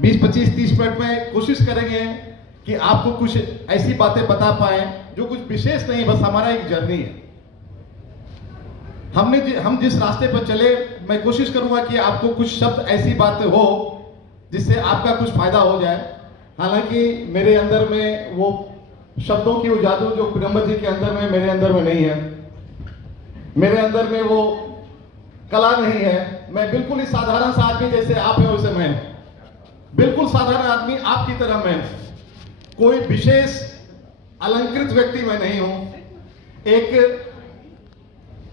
20-25-30 minute में कोशिश करेंगे कि आपको कुछ ऐसी बातें बता पाए जो कुछ विशेष नहीं, बस हमारा एक जर्नी है। हम जिस रास्ते पर चले, मैं कोशिश करूंगा कि आपको कुछ शब्द ऐसी बातें हो जिससे आपका कुछ फायदा हो जाए। हालांकि मेरे अंदर में वो शब्दों की वो जादू जो पिरम्बर जी के अंदर में, मेरे अंदर में नहीं है। मेरे अंदर में वो कला नहीं है। मैं बिल्कुल ही साधारण सा आदमी, जैसे आप हैं वैसे मैं, बिल्कुल साधारण आदमी आपकी तरह मैं, कोई विशेष अलंकृत व्यक्ति मैं नहीं हूं। एक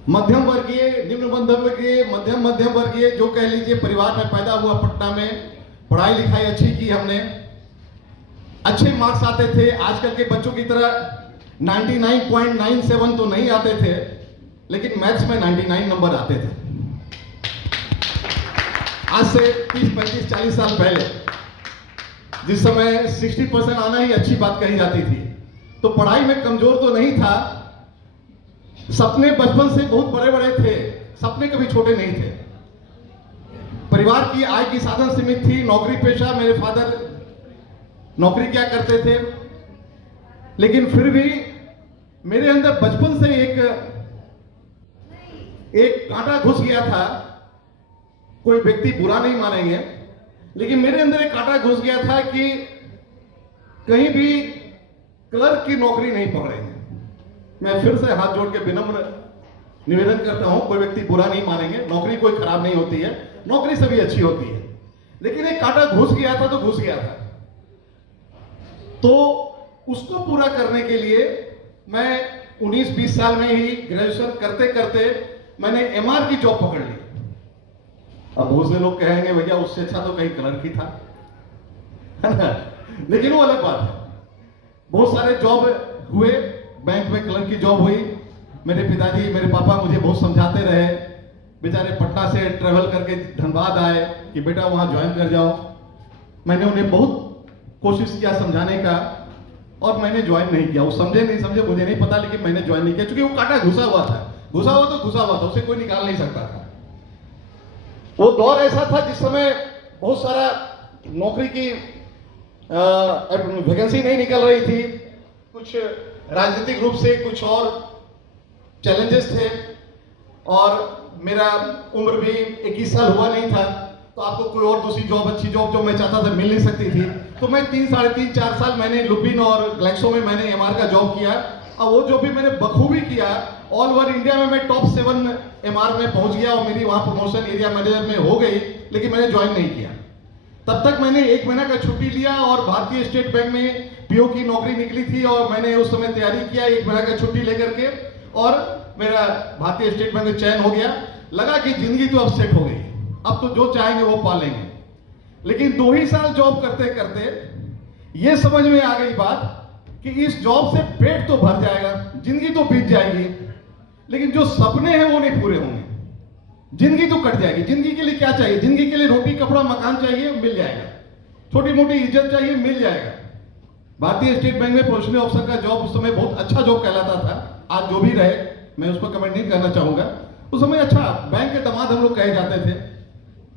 मध्यम वर्गीय, निम्न मध्यम वर्गीय, मध्यम वर्गीय, जो कह लीजिए परिवार में पैदा हुआ। पटना में पढ़ाई लिखाई अच्छी की हमने, अच्छे मार्क्स आते थे। आजकल के बच्चों की तरह 99.97 तो नहीं आते थे, लेकिन मैथ्स में 99 नंबर आते थे। आज से 30-35-40 साल पहले, जिस समय 60% आना ही अच्छी बात कही जाती थी, तो पढ़ाई में कमजोर तो नहीं था। सपने बचपन से बहुत बड़े बड़े थे, सपने कभी छोटे नहीं थे। परिवार की आय की साधन सीमित थी, नौकरी पेशा, मेरे फादर नौकरी क्या करते थे, लेकिन फिर भी मेरे अंदर बचपन से एक कांटा घुस गया था। कोई व्यक्ति बुरा नहीं मानेंगे, लेकिन मेरे अंदर एक कांटा घुस गया था कि कहीं भी क्लर्क की नौकरी नहीं पकड़ेंगे। मैं फिर से हाथ जोड़ के विनम्र निवेदन करता हूं, कोई व्यक्ति बुरा नहीं मानेंगे, नौकरी कोई खराब नहीं होती है, नौकरी सभी अच्छी होती है, लेकिन एक कांटा घुस गया था तो घुस गया था। तो उसको पूरा करने के लिए मैं 19-20 साल में ही ग्रेजुएशन करते करते मैंने एमआर की जॉब पकड़ ली। अब बहुत से लोग कहेंगे भैया उससे अच्छा तो कहीं क्लर्क ही था, है ना, लेकिन वो अलग बात है। बहुत सारे जॉब हुए, बैंक में क्लर्क की जॉब हुई। मेरे पिताजी, मेरे पापा मुझे बहुत समझाते रहे, बेचारे पटना से ट्रेवल करके धनबाद आए कि बेटा वहां ज्वाइन कर जाओ। मैंने उन्हें बहुत कोशिश किया समझाने का, और मैंने ज्वाइन नहीं किया। वो समझे नहीं समझे मुझे नहीं पता, लेकिन मैंने ज्वाइन नहीं किया, क्योंकि वो कांटा घुसा हुआ था। घुसा हुआ था, उसे कोई निकाल नहीं सकता था। वो दौर ऐसा था जिस समय बहुत सारा नौकरी की वैकेंसी नहीं निकल रही थी, कुछ राजनीतिक रूप से कुछ और चैलेंजेस थे, और मेरा उम्र भी 21 साल हुआ नहीं था, तो आपको कोई और दूसरी जॉब, अच्छी जॉब जो मैं चाहता था मिल नहीं सकती थी। तो मैं 3-3.5-4 साल मैंने लुपिन और ग्लैक्सो में मैंने एमआर का जॉब किया, और वो जो भी मैंने बखूबी किया, ऑल ओवर इंडिया में मैं टॉप 7 एमआर में पहुंच गया, और मेरी वहां प्रमोशन एरिया मैनेजर में हो गई, लेकिन मैंने ज्वाइन नहीं किया। तब तक मैंने 1 महीना का छुट्टी लिया, और भारतीय स्टेट बैंक में पीओ की नौकरी निकली थी, और मैंने उस समय तैयारी किया 1 महीना का छुट्टी लेकर के, और मेरा भारतीय स्टेट बैंक में चयन हो गया। लगा कि जिंदगी तो अब सेट हो गई, अब तो जो चाहेंगे वो पालेंगे। लेकिन 2 ही साल जॉब करते करते ये समझ में आ गई बात कि इस जॉब से पेट तो भर जाएगा, जिंदगी तो बीत जाएगी, लेकिन जो सपने हैं वो नहीं पूरे होंगे, जिंदगी तो कट जाएगी। जिंदगी के लिए क्या चाहिए? जिंदगी के लिए रोटी कपड़ा मकान चाहिए, मिल जाएगा। छोटी मोटी इज्जत चाहिए, मिल जाएगा। भारतीय स्टेट बैंक में प्रोबेशनरी ऑफिसर का जॉब उस समय बहुत अच्छा जॉब कहलाता था। आज जो भी रहे, मैं उसको कमेंट नहीं करना चाहूंगा, उस समय अच्छा बैंक के दामाद हम लोग कहे जाते थे।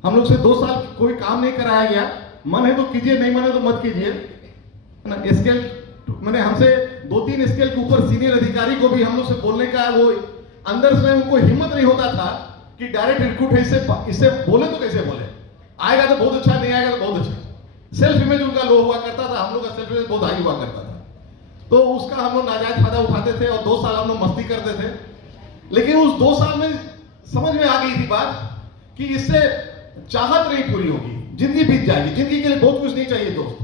हम लोग से 2 साल कोई काम नहीं कराया गया, मन है तो कीजिए, नहीं मन है तो मत कीजिए, है ना। स्केल मैंने हमसे 2-3 स्केल के ऊपर सीनियर अधिकारी को भी हम लोग से बोलने का वो अंदर से उनको हिम्मत नहीं होता था कि डायरेक्ट रिक्रूट है, इससे बोले तो कैसे बोले, आएगा तो बहुत अच्छा, नहीं आएगा तो बहुत अच्छा। सेल्फ इमेज उनका लो हुआ करता था, हम लोग का सेल्फ इमेज बहुत हाई हुआ करता था, तो उसका हम लोग नाजायज फायदा उठाते थे, और 2 साल हम लोग मस्ती करते थे। लेकिन उस 2 साल में समझ में आ गई थी बात कि इससे चाहत नहीं पूरी होगी, जिंदगी बीत जाएगी। जिंदगी के लिए बहुत कुछ नहीं चाहिए दोस्त,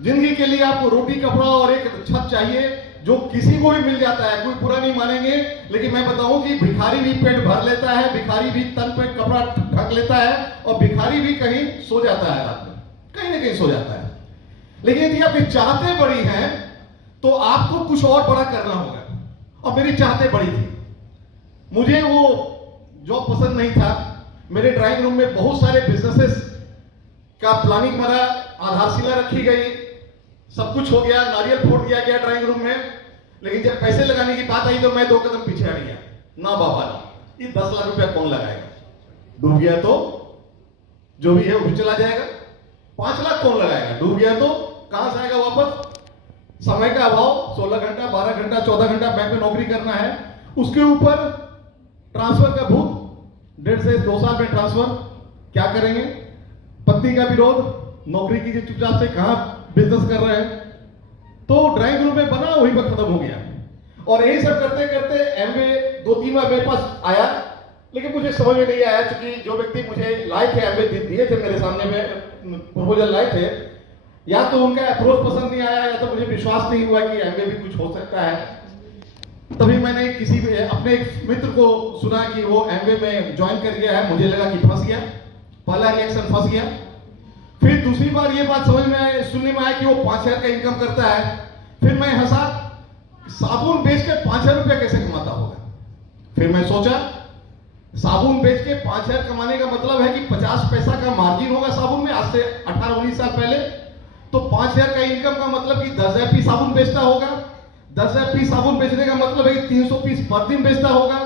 जिंदगी के लिए आपको रोटी कपड़ा और एक छत चाहिए, जो किसी को भी मिल जाता है, कोई बुरा नहीं मानेंगे। लेकिन मैं बताऊं कि भिखारी भी पेट भर लेता है, भिखारी भी तन पे कपड़ा ढक लेता है, और भिखारी भी कहीं सो जाता है, रात में कहीं ना कहीं सो जाता है। लेकिन यदि आपकी चाहतें बड़ी हैं तो आपको कुछ और बड़ा करना होगा, और मेरी चाहतें बड़ी थी। मुझे वो जॉब पसंद नहीं था। मेरे ड्राइंग रूम में बहुत सारे बिजनेसेस का प्लानिंग बना, आधारशिला रखी गई, सब कुछ हो गया, नारियल फोड़ दिया गया ड्राइंग रूम में। लेकिन जब पैसे लगाने की बात आई तो मैं 2 कदम पीछे हट गया। ना बाबा ना, ये 10 लाख रुपया कौन लगाएगा? डूब गया तो जो भी है वो भी चला जाएगा। 5 लाख कौन लगाएगा? डूब गया तो कहां से आएगा वापस? समय का अभाव, 16 घंटा 12 घंटा 14 घंटा बैंक में नौकरी करना है, उसके ऊपर ट्रांसफर का भूत, 1.5 से 2 साल में ट्रांसफर, क्या करेंगे? पत्नी का विरोध, नौकरी कीजिए चुपचाप से, कहां बिजनेस कर रहे हैं? तो ड्राइंग रूम में बना, वहीं पर खत्म हो गया। और यही सब करते करते एमवे 2-3 बार मेरे पास आया, लेकिन मुझे समझ में नहीं आया, क्योंकि जो व्यक्ति मुझे लाए थे, एमवे दिए थे मेरे सामने में, प्रपोजल लाए थे, या तो उनका अप्रोच पसंद नहीं आया, या तो मुझे विश्वास नहीं हुआ कि एमवे भी कुछ हो सकता है। तभी मैंने किसी अपने एक मित्र को सुना कि वो एमवे में ज्वाइन कर गया है, मुझे लगा कि फंस गया, पहला रिएक्शन फंस गया। फिर दूसरी बार ये बात समझ में सुनने में आया कि वो 5,000 का इनकम करता है। फिर मैं हंसा, साबुन बेच के 5,000 रुपया कैसे कमाता होगा? फिर मैं सोचा, साबुन बेच के 5,000 कमाने का मतलब है कि 50 पैसा का मार्जिन होगा साबुन में, आज से 18-19 साल पहले। तो 5,000 का इनकम का मतलब कि 10,000 पीस साबुन बेचता होगा। 10,000 पीस साबुन बेचने का मतलब है कि 300 पीस पर दिन बेचता होगा।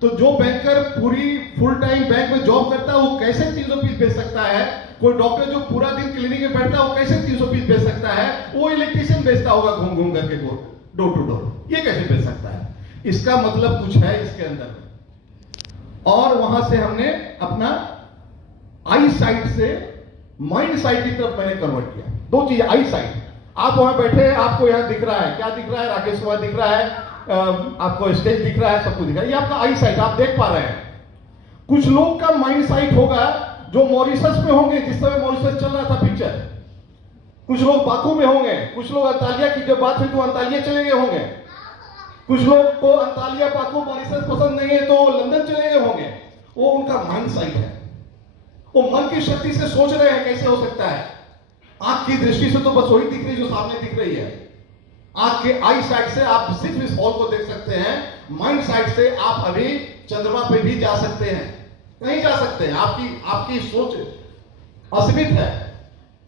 तो जो बैंकर पूरी फुल टाइम बैंक में जॉब करता है, वो कैसे 300 पीस बेच सकता है? कोई डॉक्टर जो पूरा दिन क्लिनिक में बैठता है, वो कैसे 300 पीस बेच सकता है? वो इलेक्ट्रिशियन बेचता होगा घूम घूम करके डोर टू डोर, ये कैसे बेच सकता है? इसका मतलब कुछ है इसके अंदर में। और वहां से हमने अपना आई साइट से माइंड साइट की तरफ मैंने कन्वर्ट किया। 2 चीज, आई साइट, आप वहां बैठे हैं, आपको यहां दिख रहा है, क्या दिख रहा है? राकेश कुमार दिख रहा है, आपको स्टेज दिख रहा है, सब कुछ दिख रहा है, ये आपका आई साइट, आप देख पा रहे हैं। कुछ लोग का माइंड साइट होगा जो मॉरिशस में होंगे, जिस समय मॉरिशस चल रहा था पिक्चर। कुछ लोग बाकू में होंगे, कुछ लोग अंतालिया की जब बात हुई तो अंतालिया चले गए होंगे, कुछ लोग को अंतालिया बाकू मॉरिशस पसंद नहीं है तो लंदन चले गए होंगे। वो उनका माइंड साइट है, वो मन की शक्ति से सोच रहे हैं कैसे हो सकता है। आंख की दृष्टि से तो बस वही दिख रही जो सामने दिख रही है। आंख के आई साइड से आप सिर्फ इस हॉल को देख सकते हैं, माइंड साइड से आप अभी चंद्रमा पे भी जा सकते हैं, कहीं जा सकते हैं। आपकी सोच असीमित है।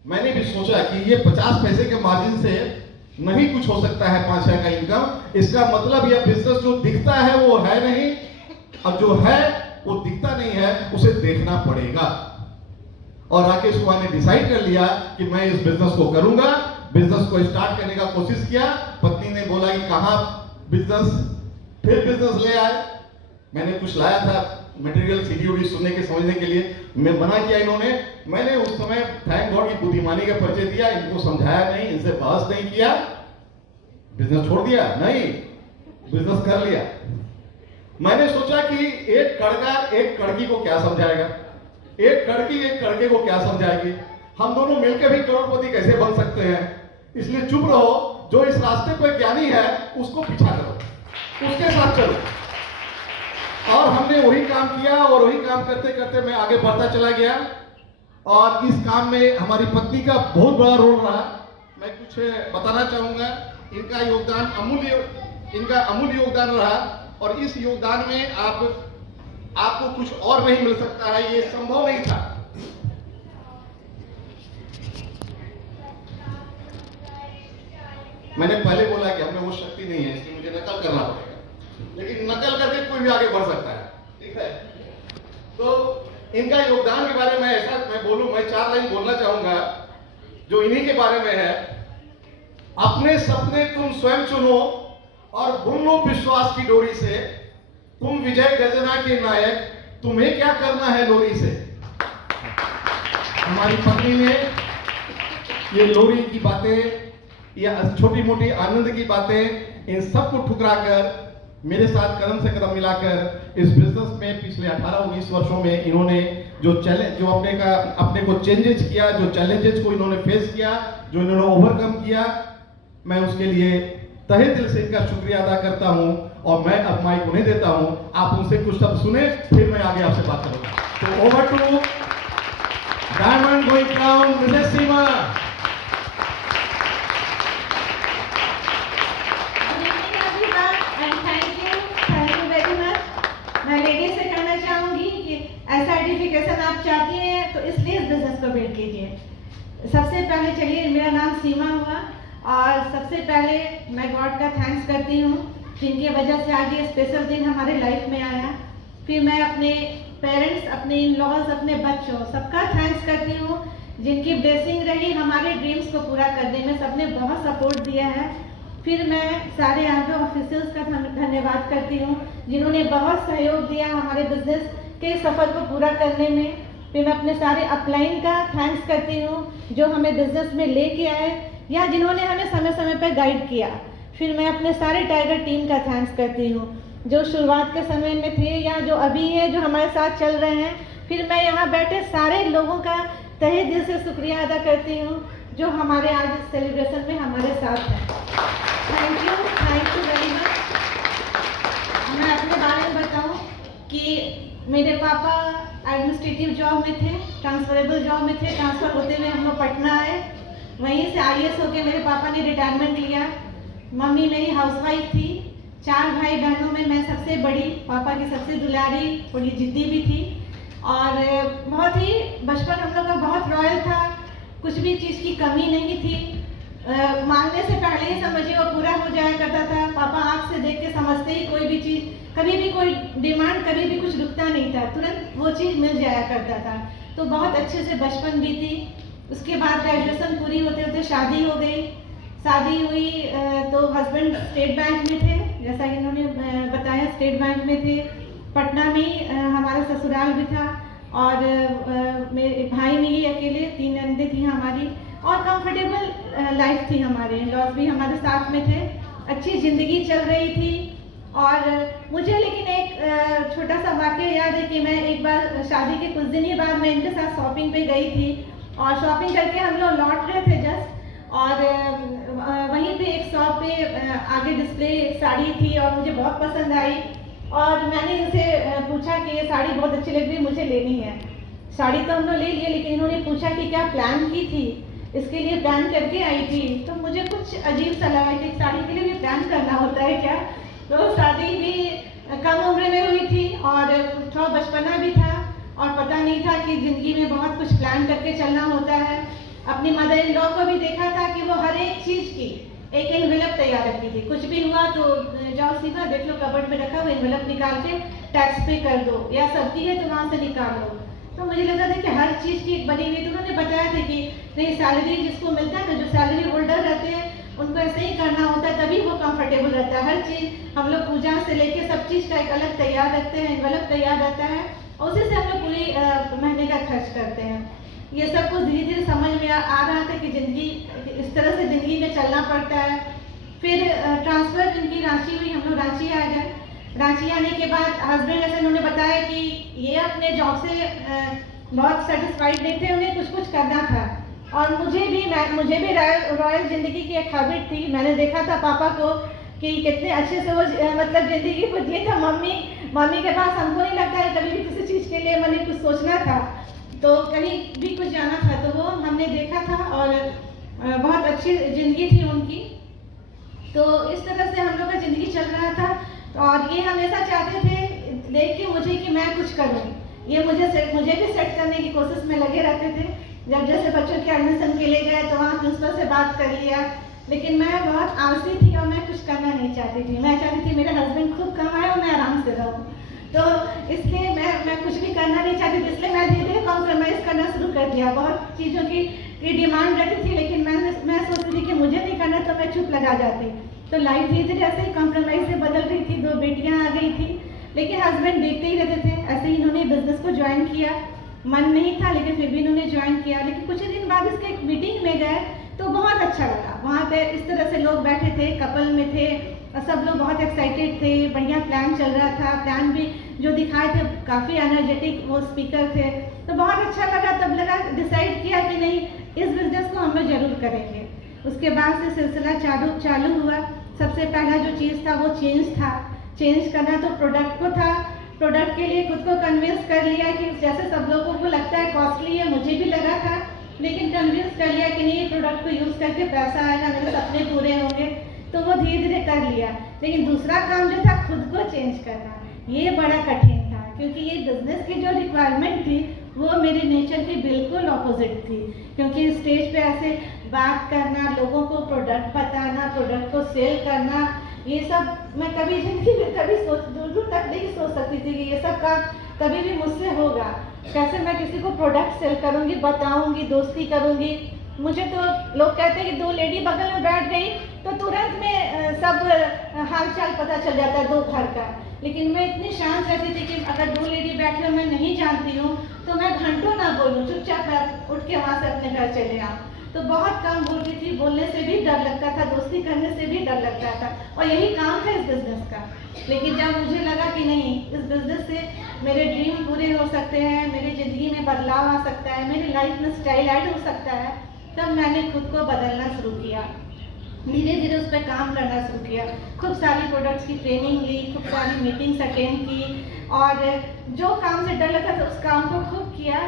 मैंने भी सोचा कि ये 50 पैसे के मार्जिन से नहीं कुछ हो सकता है 5,000 का इनकम। इसका मतलब यह बिजनेस जो दिखता है वो है नहीं, और जो है वो दिखता नहीं है, उसे देखना पड़ेगा। और राकेश कुमार ने डिसाइड कर लिया कि मैं इस बिजनेस को करूंगा। बिजनेस को स्टार्ट करने का कोशिश किया। पत्नी ने बोला कि कहां बिजनेस, फिर बिजनेस ले आए। मैंने कुछ लाया था मटेरियल, सीडी सुनने के समझने के लिए, मैं मना किया इन्होंने। मैंने उस समय थैंक गॉड की बुद्धिमानी का परिचय दिया, इनको समझाया नहीं, इनसे बहस नहीं किया, बिजनेस छोड़ दिया नहीं, बिजनेस कर लिया। मैंने सोचा कि एक कड़का एक कड़की को क्या समझाएगा, एक कड़की एक कड़के को क्या समझाएगी, हम दोनों मिलकर भी करोड़पति कैसे बन सकते हैं। इसलिए चुप रहो, जो इस रास्ते पर ज्ञानी है उसको पीछा करो, उसके साथ चलो। और हमने वही काम किया, और वही काम करते करते मैं आगे बढ़ता चला गया। और इस काम में हमारी पत्नी का बहुत बड़ा रोल रहा। मैं कुछ बताना चाहूंगा, इनका योगदान अमूल्य योगदान रहा। और इस योगदान में आपको कुछ और नहीं मिल सकता है, ये संभव नहीं था। मैंने पहले बोला कि हमें वो शक्ति नहीं है, इसलिए मुझे नकल करना पड़ेगा, लेकिन नकल करके कोई भी आगे बढ़ सकता है, ठीक है। तो इनका योगदान के बारे में मैं बोलूं, मैं 4 लाइन बोलना चाहूंगा जो इन्हीं के बारे में है। अपने सपने तुम स्वयं चुनो और बुन लो विश्वास की डोरी से, तुम विजय गर्जना के नायक, तुम्हें क्या करना है लोरी से। हमारी पत्नी ने ये लोरी की बातें या छोटी मोटी आनंद की बातें, इन सबको ठुकराकर मेरे साथ कदम से कदम मिलाकर इस बिजनेस में पिछले 18-19 वर्षों में इन्होंने जो अपने को चेंजेस किया, जो चैलेंजेस को इन्होंने फेस किया, जो इन्होंने ओवरकम किया, मैं उसके लिए तहे दिल से इनका शुक्रिया अदा करता हूं। और मैं अब माइक उन्हें देता हूं, आप उनसे कुछ शब्द सुने, फिर मैं आगे आपसे बात करूंगा। तो over to diamond going crown Mrs Seema. मैं लेडीज से कहना चाहूंगी कि सर्टिफिकेशन आप चाहती हैं तो इसलिए इस बिजनेस को बिल्ड कीजिए। सबसे पहले चलिए, मेरा नाम सीमा हुआ, और सबसे पहले मैं गॉड का थैंक्स करती हूँ जिनकी वजह से आज ये स्पेशल दिन हमारे लाइफ में आया। फिर मैं अपने पेरेंट्स, अपने इन लॉज, अपने बच्चों, सबका थैंक्स करती हूँ जिनकी ब्लेसिंग रही हमारे ड्रीम्स को पूरा करने में, सबने बहुत सपोर्ट दिया है। फिर मैं सारे यहाँ पे ऑफिसर्स का धन्यवाद करती हूँ जिन्होंने बहुत सहयोग दिया हमारे बिजनेस के सफ़र को पूरा करने में। फिर मैं अपने सारे अपलाइन का थैंक्स करती हूँ जो हमें बिजनेस में लेके आए या जिन्होंने हमें समय समय पर गाइड किया। फिर मैं अपने सारे टाइगर टीम का थैंक्स करती हूँ जो शुरुआत के समय में थे या जो अभी है, जो हमारे साथ चल रहे हैं। फिर मैं यहाँ बैठे सारे लोगों का तहे दिल से शुक्रिया अदा करती हूँ जो हमारे आज इस सेलिब्रेशन में हमारे साथ हैं। Thank you very much. मैं अपने बारे में बताऊँ कि मेरे पापा एडमिनिस्ट्रेटिव जॉब में थे, ट्रांसफरेबल जॉब में थे। ट्रांसफ़र होते हुए हम लोग पटना आए, वहीं से IAS होके मेरे पापा ने रिटायरमेंट लिया। मम्मी मेरी हाउसवाइफ थी। 4 भाई बहनों में मैं सबसे बड़ी, पापा की सबसे दुलारी, थोड़ी जिद्दी भी थी और बहुत ही बचपन हम लोग का बहुत रॉयल था। कुछ भी चीज़ की कमी नहीं थी। मांगने से पहले ही समझिए वो पूरा हो जाया करता था। पापा आँख से देख के समझते ही कोई भी चीज़, कभी भी कोई डिमांड, कभी भी कुछ रुकता नहीं था, तुरंत वो चीज़ मिल जाया करता था। तो बहुत अच्छे से बचपन बीती। उसके बाद ग्रेजुएशन पूरी होते होते शादी हो गई। शादी हुई तो हस्बैंड स्टेट बैंक में थे, जैसा कि इन्होंने बताया स्टेट बैंक में थे। पटना में ही हमारा ससुराल भी था और मेरे भाई में ही अकेले 3 नंदे थी हमारी और कंफर्टेबल लाइफ थी हमारे। लॉस भी हमारे साथ में थे, अच्छी ज़िंदगी चल रही थी। और मुझे लेकिन एक छोटा सा वाक़या याद है कि मैं एक बार शादी के कुछ दिन ही बाद मैं इनके साथ शॉपिंग पे गई थी और शॉपिंग करके हम लोग लौट रहे थे जस्ट, और वहीं पे एक शॉप पे आगे डिस्प्ले एक साड़ी थी और मुझे बहुत पसंद आई और मैंने इनसे पूछा कि ये साड़ी बहुत अच्छी लग रही है, मुझे लेनी है। साड़ी तो हम लोग ले लिए, लेकिन इन्होंने पूछा कि क्या प्लान की थी, इसके लिए प्लान करके आई थी। तो मुझे कुछ अजीब सा लगा कि साड़ी के लिए भी प्लान करना होता है क्या। तो शादी भी कम उम्र में हुई थी और थोड़ा बचपना भी था और पता नहीं था कि ज़िंदगी में बहुत कुछ प्लान करके चलना होता है। अपनी मदर इन लॉ को भी देखा था कि वो हर एक चीज़ की एक एनवेलप तैयार रखती थी। कुछ भी हुआ तो जाओ सीधा देख लो कबर्ड में रखा हुआ एनवेलप निकाल के टैक्स पे कर दो, या सब्जी है तो वहाँ से निकाल लो। तो मुझे लगा था कि हर चीज़ की एक बनी हुई। तो उन्होंने बताया था कि नहीं, सैलरी जिसको मिलता है ना, जो सैलरी होल्डर रहते हैं उनको ऐसे ही करना होता है, तभी वो कंफर्टेबल रहता है। हर चीज़ हम लोग पूजा से लेके सब चीज़ का एक अलग तैयार रखते हैं, एनवेलप तैयार रहता है और उसी से हम लोग पूरी महीने का खर्च करते हैं। ये सब कुछ धीरे धीरे समझ में आ रहा था कि ज़िंदगी इस तरह से ज़िंदगी में चलना पड़ता है। फिर ट्रांसफ़र जिनकी रांची हुई, हम लोग रांची आ गए। रांची आने के बाद हस्बैंड ऐसे उन्होंने बताया कि ये अपने जॉब से बहुत सेटिस्फाइड नहीं थे, उन्हें कुछ कुछ करना था। और मुझे भी रॉयल ज़िंदगी की एक हैबिट थी। मैंने देखा था पापा को कि कितने अच्छे से वो मतलब ज़िंदगी को जिए था। मम्मी के पास हमको नहीं लगता है कभी भी किसी चीज़ के लिए मैंने कुछ सोचना था, तो कहीं भी कुछ जाना था तो वो हमने देखा था और बहुत अच्छी ज़िंदगी थी उनकी। तो इस तरह से हम लोग का ज़िंदगी चल रहा था और ये हमेशा चाहते थे देख के मुझे कि मैं कुछ करूँ। ये मुझे भी सेट करने की कोशिश में लगे रहते थे। जब जैसे बच्चों के एडमिशन के लिए गए तो वहाँ प्रिंसिपल से बात कर लिया, लेकिन मैं बहुत आलसी थी और मैं कुछ करना नहीं चाहती थी। मैं चाहती थी मेरे हस्बैंड खूब कमाए और मैं आराम से रहूँ, तो इसलिए मैं कुछ भी करना नहीं चाहती थी। इसलिए मैं धीरे धीरे कॉम्प्रोमाइज़ करना शुरू कर दिया। बहुत चीज़ों की डिमांड रहती थी, लेकिन मैं सोचती थी कि मुझे नहीं करना, तो मैं चुप लगा जाती। तो लाइफ धीरे धीरे ऐसे ही कॉम्प्रोमाइज़ से बदल रही थी। 2 बेटियाँ आ गई थी, लेकिन हस्बैंड देखते ही रहते थे। ऐसे ही इन्होंने बिजनेस को ज्वाइन किया, मन नहीं था लेकिन फिर भी इन्होंने ज्वाइन किया। लेकिन कुछ ही दिन बाद इसके एक मीटिंग में गए तो बहुत अच्छा लगा। वहाँ पे इस तरह से लोग बैठे थे, कपल में थे, सब लोग बहुत एक्साइटेड थे, बढ़िया प्लान चल रहा था। प्लान भी जो दिखाए थे काफ़ी एनर्जेटिक वो स्पीकर थे, तो बहुत अच्छा लगा। तब लगा, डिसाइड किया कि नहीं, इस बिजनेस को हम लोग जरूर करेंगे। उसके बाद से सिलसिला चालू हुआ। सबसे पहला जो चीज़ था वो चेंज था। चेंज करना तो प्रोडक्ट को था। प्रोडक्ट के लिए खुद को कन्विंस कर लिया कि जैसे सब लोगों को लगता है कॉस्टली है, मुझे भी लगा था, लेकिन कन्विंस कर लिया कि नहीं, प्रोडक्ट को यूज़ करके पैसा आएगा, मेरे सपने पूरे होंगे, तो वो धीरे धीरे कर लिया। लेकिन दूसरा काम जो था खुद को चेंज करना, ये बड़ा कठिन था, क्योंकि ये बिजनेस की जो रिक्वायरमेंट थी वो मेरे नेचर की बिल्कुल ऑपोजिट थी। क्योंकि स्टेज पे ऐसे बात करना, लोगों को प्रोडक्ट बताना, प्रोडक्ट को सेल करना, ये सब मैं कभी ज़िंदगी में दूर तक नहीं सोच सकती थी कि ये सब काम कभी भी मुझसे होगा। कैसे मैं किसी को प्रोडक्ट सेल करूँगी, बताऊँगी, दोस्ती करूँगी। मुझे तो लोग कहते हैं कि 2 लेडी बगल में बैठ गई तो तुरंत में सब हालचाल पता चल जाता है 2 घर का। लेकिन मैं इतनी शांत रहती थी कि अगर 2 लेडी बैठे मैं नहीं जानती हूँ तो मैं घंटों ना बोलूँ, चुपचाप उठ के वहाँ से अपने घर चले आऊँ। तो बहुत कम बोलती थी, बोलने से भी डर लगता था, दोस्ती करने से भी डर लगता था, और यही काम था इस बिज़नेस का। लेकिन जब मुझे लगा कि नहीं, इस बिज़नेस से मेरे ड्रीम पूरे हो सकते हैं, मेरी ज़िंदगी में बदलाव आ सकता है, मेरी लाइफ में स्टाइल ऐड हो सकता है, तब मैंने खुद को बदलना शुरू किया। धीरे धीरे उस पर काम करना शुरू किया। खूब सारी प्रोडक्ट्स की ट्रेनिंग ली, खूब सारी मीटिंग्स अटेंड की, और जो काम से डर लगता था उस काम को खूब किया।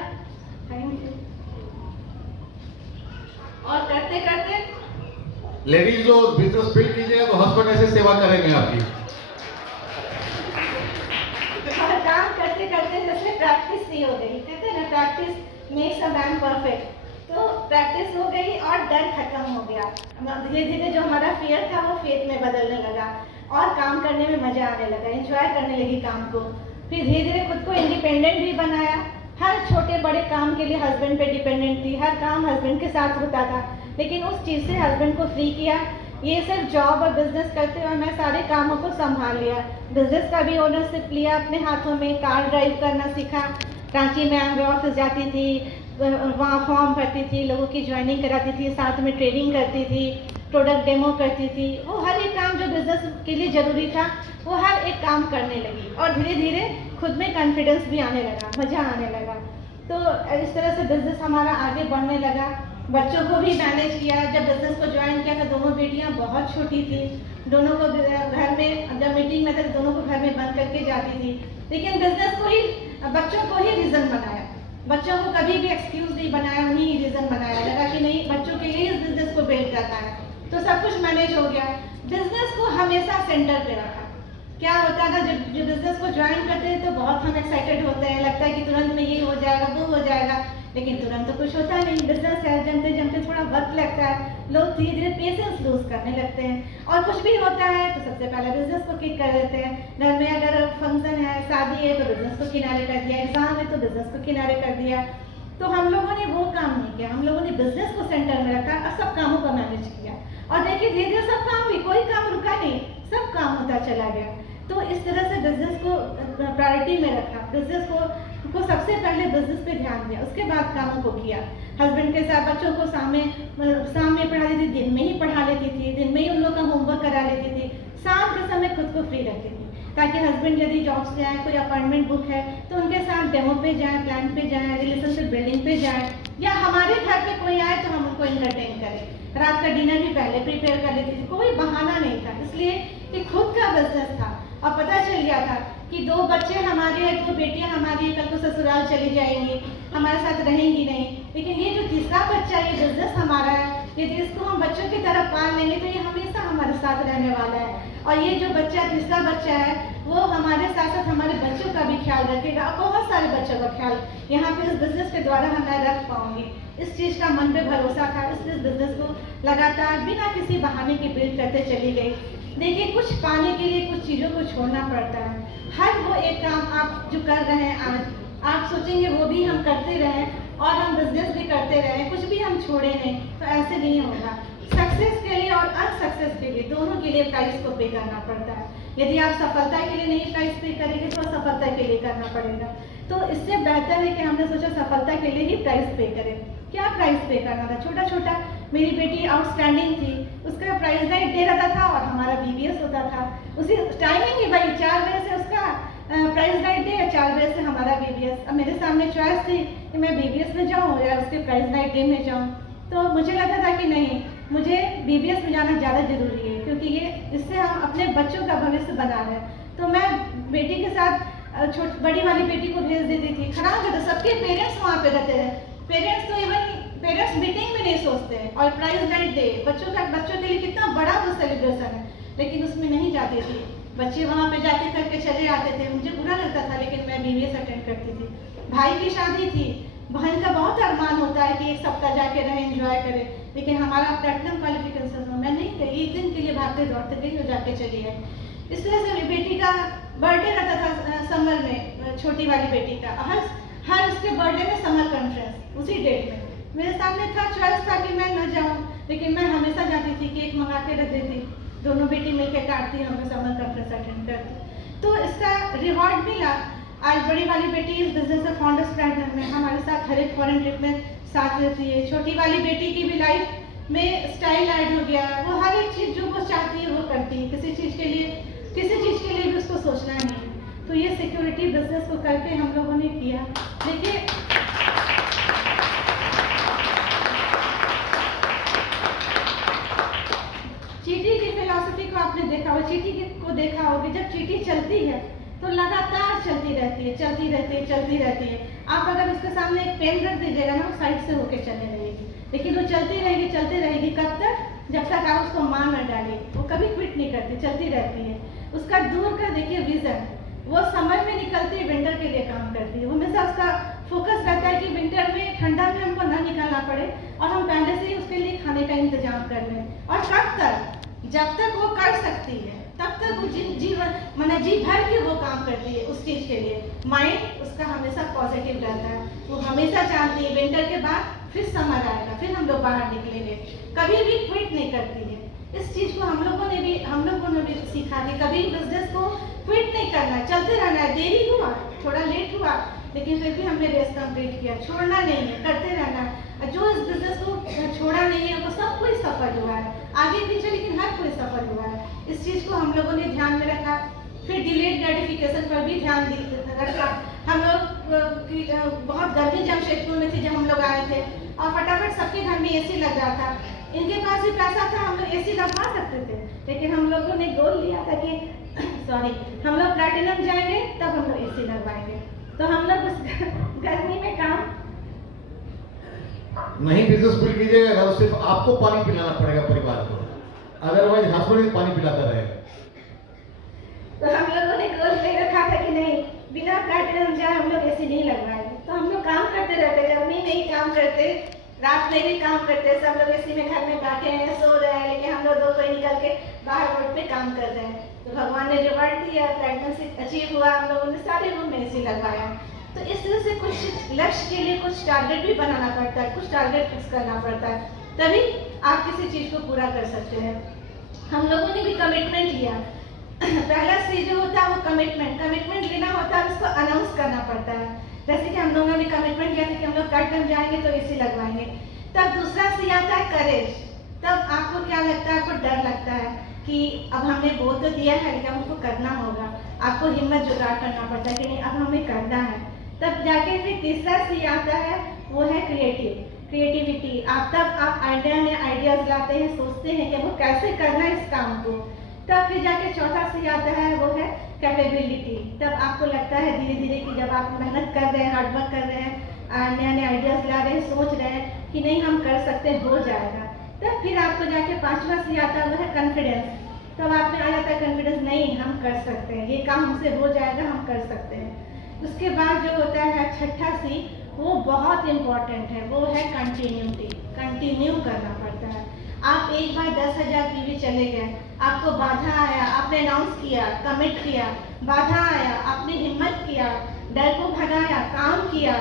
Thank you. और करते करते लेडीज जो बिजनेस बिल्ड कीजिएगा तो हस्बैंड ऐसे सेवा करेंगे आपकी। और काम करते करते जैसे प्रैक्टिस सी हो गई, कहते हैं ना practice makes a man perfect. तो प्रैक्टिस हो गई और डर खत्म हो गया। धीरे धीरे जो हमारा फियर था वो फेथ में बदलने लगा और काम करने में मजा आने लगा, एंजॉय करने लगी काम को। फिर धीरे धीरे खुद को इंडिपेंडेंट भी बनाया। हर छोटे बड़े काम के लिए हस्बैंड पे डिपेंडेंट थी, हर काम हस्बैंड के साथ होता था, लेकिन उस चीज़ से हस्बैंड को फ्री किया। ये सिर्फ जॉब और बिजनेस करते हुए मैं सारे कामों को संभाल लिया। बिजनेस का भी ओनरशिप लिया अपने हाथों में, कार ड्राइव करना सीखा। रांची में एमवे ऑफिस जाती थी, वहाँ फॉर्म भरती थी, लोगों की ज्वाइनिंग कराती थी, साथ में ट्रेनिंग करती थी, प्रोडक्ट डेमो करती थी। वो हर एक काम जो बिजनेस के लिए ज़रूरी था वो हर एक काम करने लगी, और धीरे धीरे खुद में कॉन्फिडेंस भी आने लगा, मज़ा आने लगा। तो इस तरह से बिजनेस हमारा आगे बढ़ने लगा। बच्चों को भी मैनेज किया। जब बिजनेस को ज्वाइन किया तो दोनों बेटियां बहुत छोटी थी, दोनों को घर में, जब मीटिंग में थे दोनों को घर में बंद करके जाती थी। लेकिन बिजनेस को ही, बच्चों को ही रीज़न बनाया, बच्चों को कभी भी एक्सक्यूज नहीं बनाया, उन्हीं ही रीज़न बनाया। लगा कि नहीं, बच्चों के लिए इस बिजनेस को बिल्ड करना है, तो सब कुछ मैनेज हो गया। बिजनेस को हमेशा सेंटर पे रखा। क्या होता है ना, जब बिजनेस को ज्वाइन करते हैं तो बहुत हम एक्साइटेड होते हैं, लगता है कि तुरंत में ये हो जाएगा, वो हो जाएगा, लेकिन तुरंत तो कुछ होता नहीं। बिजनेस है, जमते जमते थोड़ा वक्त लगता है, लोग धीरे धीरे पेशेंस लूज करने लगते हैं, और कुछ भी होता है तो सबसे पहले बिजनेस को किक कर देते हैं। घर में अगर फंक्शन है, शादी है, तो बिजनेस को किनारे कर दिया, एग्जाम है तो बिजनेस को किनारे कर दिया। तो हम लोगों ने वो काम नहीं किया, हम लोगों ने बिजनेस को सेंटर में रखा और सब कामों को मैनेज किया। और देखिए धीरे धीरे सब काम भी, कोई काम रुका नहीं, सब काम होता चला गया। तो इस तरह से बिजनेस को प्रायोरिटी में रखा, बिजनेस को सबसे पहले बिजनेस पे ध्यान दिया, उसके बाद कामों को किया। हस्बैंड के साथ बच्चों को शाम में पढ़ा देती थी, दिन में ही पढ़ा लेती थी, दिन में ही उन लोग का होमवर्क करा लेती थी, शाम के समय खुद को फ्री रखती थी, ताकि हस्बैंड यदि जॉब से आए, कोई अपॉइंटमेंट बुक है तो उनके साथ डेमो पे जाएं, प्लान पे जाएं, रिलेशनशिप बिल्डिंग पे जाएं, या हमारे घर पे कोई आए तो हम उनको एंटरटेन करें। रात का डिनर भी पहले प्रिपेयर कर लेती थी, कोई बहाना नहीं था, इसलिए कि खुद का बिजनेस था। और पता चल गया था कि 2 बच्चे हमारे हैं, 2 बेटियां हमारी हैं, कल को ससुराल चली जाएंगी, हमारे साथ रहेंगी नहीं, लेकिन ये जो तीसरा बच्चा, ये बिजनेस हमारा है, यदि इसको हम बच्चों की तरह पाल लेंगे तो ये हमेशा हमारे साथ रहने वाला है। और ये जो बच्चा, तीसरा बच्चा है, वो हमारे साथ साथ हमारे बच्चों का भी ख्याल रखेगा, और बहुत सारे बच्चों का ख्याल यहाँ पे इस बिजनेस के द्वारा मैं रख पाऊंगी। इस चीज़ का मन पे भरोसा था, इसलिए इस बिजनेस को लगातार बिना किसी बहाने के बिल्ड करते चली गई। देखिए, कुछ पाने के लिए कुछ चीज़ों को छोड़ना पड़ता है। हर वो एक काम आप जो कर रहे हैं आज, आप सोचेंगे वो भी हम करते रहें और हम बिजनेस भी करते रहें, कुछ भी हम छोड़े नहीं, तो ऐसे नहीं होगा। सक्सेस के लिए और अनसक्सेस के लिए, दोनों के लिए प्राइस को पे करना पड़ता है। यदि आप सफलता के लिए नहीं प्राइस पे करेंगे तो असफलता के लिए करना पड़ेगा। तो इससे बेहतर है कि हमने सोचा सफलता के लिए ही प्राइस पे करें। क्या प्राइस पे करना था? छोटा छोटा। मेरी बेटी आउटस्टैंडिंग थी, उसका प्राइस नाइट डे रहता था और हमारा BBS होता था। उसी टाइमिंग ही भाई 4 बजे से उसका प्राइस नाइट डे, 4 बजे से हमारा BBS। अब मेरे सामने चॉइस थी कि मैं BBS में जाऊँ या उसके प्राइस नाइट डे में जाऊँ। तो मुझे लगा था कि नहीं, मुझे BBS में जाना ज़्यादा ज़रूरी है, क्योंकि इससे हम अपने बच्चों का भविष्य बना रहे हैं। तो मैं बेटी के साथ बड़ी वाली बेटी को भेज देती थी। खराब है तो सबके पेरेंट्स वहाँ पे रहते रहे। पेरेंट्स तो इवन पेरेंट्स मीटिंग में नहीं सोचते हैं, और प्राइज नाइट डे बच्चों के लिए कितना बड़ा वो सेलिब्रेशन है, लेकिन उसमें नहीं जाती थी। बच्चे वहाँ पे जाके करके चले आते थे, मुझे बुरा लगता था, लेकिन मैं BBS अटेंड करती थी। भाई की शादी थी, बहन का बहुत अरमान होता है कि एक सप्ताह जाके रहे, एंजॉय करे, लेकिन हमारा प्लेटिनम क्वालिफिकेशन मैं नहीं गई, एक दिन के लिए भागते दौड़ते गई और जाके चली आई। इस तरह से बेटी का बर्थडे रहता था समर में, छोटी वाली बेटी का। हर उसके बर्थडे में समर कॉन्फ्रेंस उसी डेट में। मेरे सामने था चॉइस था कि मैं न जाऊँ, लेकिन मैं हमेशा जाती थी, केक मंगा के रख देती, दोनों बेटी मिलकर काटती, हम समर कॉन्फ्रेंस अटेंड करती। तो इसका रिवॉर्ड मिला। आज बड़ी वाली बेटी इस बिजनेस से फाउंडर्स प्लेटिनम में हमारे साथ हर एक फॉरेन ट्रिप में साथ रहती है। छोटी वाली बेटी की भी लाइफ में स्टाइल ऐड हो गया, वो हर एक चीज़ जो वो चाहती है वो करती है, किसी चीज़ के लिए भी उसको सोचना नहीं है। तो ये सिक्योरिटी बिजनेस को करके हम लोगों ने किया। देखिए चीटी की फिलॉसफी को आपने देखा होगा, चीटी को देखा होगा, जब चीटी चलती है तो लगातार चलती रहती है। आप अगर उसके सामने एक पेन रख दीजिएगा ना, वो साइड से होके चलने लगेगी, लेकिन वो चलती रहेगी। कब तक? जब तक आप उसको मार न डालें। वो कभी क्विट नहीं करती, चलती रहती है। उसका दूर का देखिए विजन, वो समर में निकलती है, विंटर के लिए काम करती है। वो हमेशा उसका फोकस रहता है कि विंटर में, ठंडा में हमको ना निकलना पड़े, और हम पहले से ही उसके लिए खाने का इंतजाम कर लें। और कब तक? जब तक वो कर सकती है, तब तक वो जी भर के वो काम करती है उस चीज़ के लिए। माइंड उसका हमेशा पॉजिटिव रहता है। वो हमेशा चाहती है विंटर के बाद फिर समर आएगा, फिर हम लोग बाहर निकलेंगे। कभी भी क्विट नहीं करती है। इस चीज़ को हम लोगों ने भी सीखा कि कभी बिजनेस को क्विट नहीं करना है, चलते रहना है। देरी हुआ, थोड़ा लेट हुआ, लेकिन फिर भी हमने रेस कंप्लीट किया। छोड़ना नहीं है, करते रहना है। जो इस बिजनेस को छोड़ा नहीं है वो सब कोई सफल हुआ है, आगे पीछे, लेकिन हर कोई सफल हुआ है। इस चीज़ को हम लोगों ने ध्यान में रखा। फिर डिलेड ग्रेटिफिकेशन पर भी ध्यान रखा। हम लोग बहुत गर्मी जमशेदपुर में थी जब हम लोग आए थे, और फटाफट सबके घर में एसी लग रहा था। इनके पास भी पैसा था, हम लोग एसी लगवा सकते थे, लेकिन हम लोगों ने गोल लिया था कि हम लोग प्लैटिनम जाएंगे तब हम लोग एसी लगवाएंगे। तो हम लोग उस गर्मी में काम नहीं बिजनेस बिल्ड कीजिएगा ना, तो सिर्फ आपको पानी पिलाना पड़ेगा परिवार को, अदरवाइज हस्बैंड पानी पिलाता रहेगा। तो हम लोगों ने गोल ले रखा था कि नहीं, बिना प्लैटिनम जाए हम लोग एसी नहीं लगवाएंगे। तो हम लोग काम करते रहते, गर्मी में ही काम करते, रात में भी काम करते। सब लोग एसी में घर में बैठे हैं, सो रहे हैं, लेकिन हम लोग दो कोई निकल के बाहर रोड पे काम कर रहे हैं। तो भगवान ने रिवॉर्ड दिया, प्लैटिनम से अचीव हुआ, हम लोगों ने सारे रूम में एसी लगवाया। तो इस तरह से कुछ लक्ष्य के लिए कुछ टारगेट भी बनाना पड़ता है, कुछ टारगेट फिक्स करना पड़ता है, तभी आप किसी चीज़ को पूरा कर सकते हैं। हम लोगों ने भी कमिटमेंट लिया। पहला स्टेज जो होता है वो कमिटमेंट लेना होता है, उसको अनाउंस करना पड़ता है। जैसे कि हम लोगों ने कमिटमेंट लिया था कि हम लोग प्लैटिनम जाएंगे तो एसी लगवाएंगे। तब दूसरा सी आता है करेज। तब आपको क्या लगता है? आपको डर लगता है कि अब हमने बोल तो दिया है, लेकिन हमको करना होगा। आपको हिम्मत जुगाड़ करना पड़ता है कि नहीं, अब हमें करना है। तब जाके फिर तीसरा सी आता है, वो है क्रिएटिविटी। आप आइडियाज लाते हैं, सोचते हैं कि वो कैसे करना है इस काम को। तब फिर जाके चौथा सी आता है, वो है कैपेबिलिटी। तब आपको लगता है धीरे धीरे कि जब आप मेहनत कर रहे हैं, हार्डवर्क कर रहे हैं, नए आइडियाज ला रहे हैं, सोच रहे हैं कि नहीं हम कर सकते हैं, हो जाएगा। तब फिर आपको जाके पांचवा सी आता है, वो है कॉन्फिडेंस। तब आप में आ जाता है कॉन्फिडेंस, नहीं हम कर सकते हैं, ये काम हमसे हो जाएगा, हम कर सकते हैं। उसके बाद जो होता है छठा सी, वो बहुत इम्पॉर्टेंट है, वो है कंटिन्यूटी। कंटिन्यू करना पड़ता है। आप एक बार 10,000 PV चले गए, आपको बाधा आया, आपने अनाउंस किया, कमिट किया, बाधा आया, आपने हिम्मत किया, डर को भगाया, काम किया,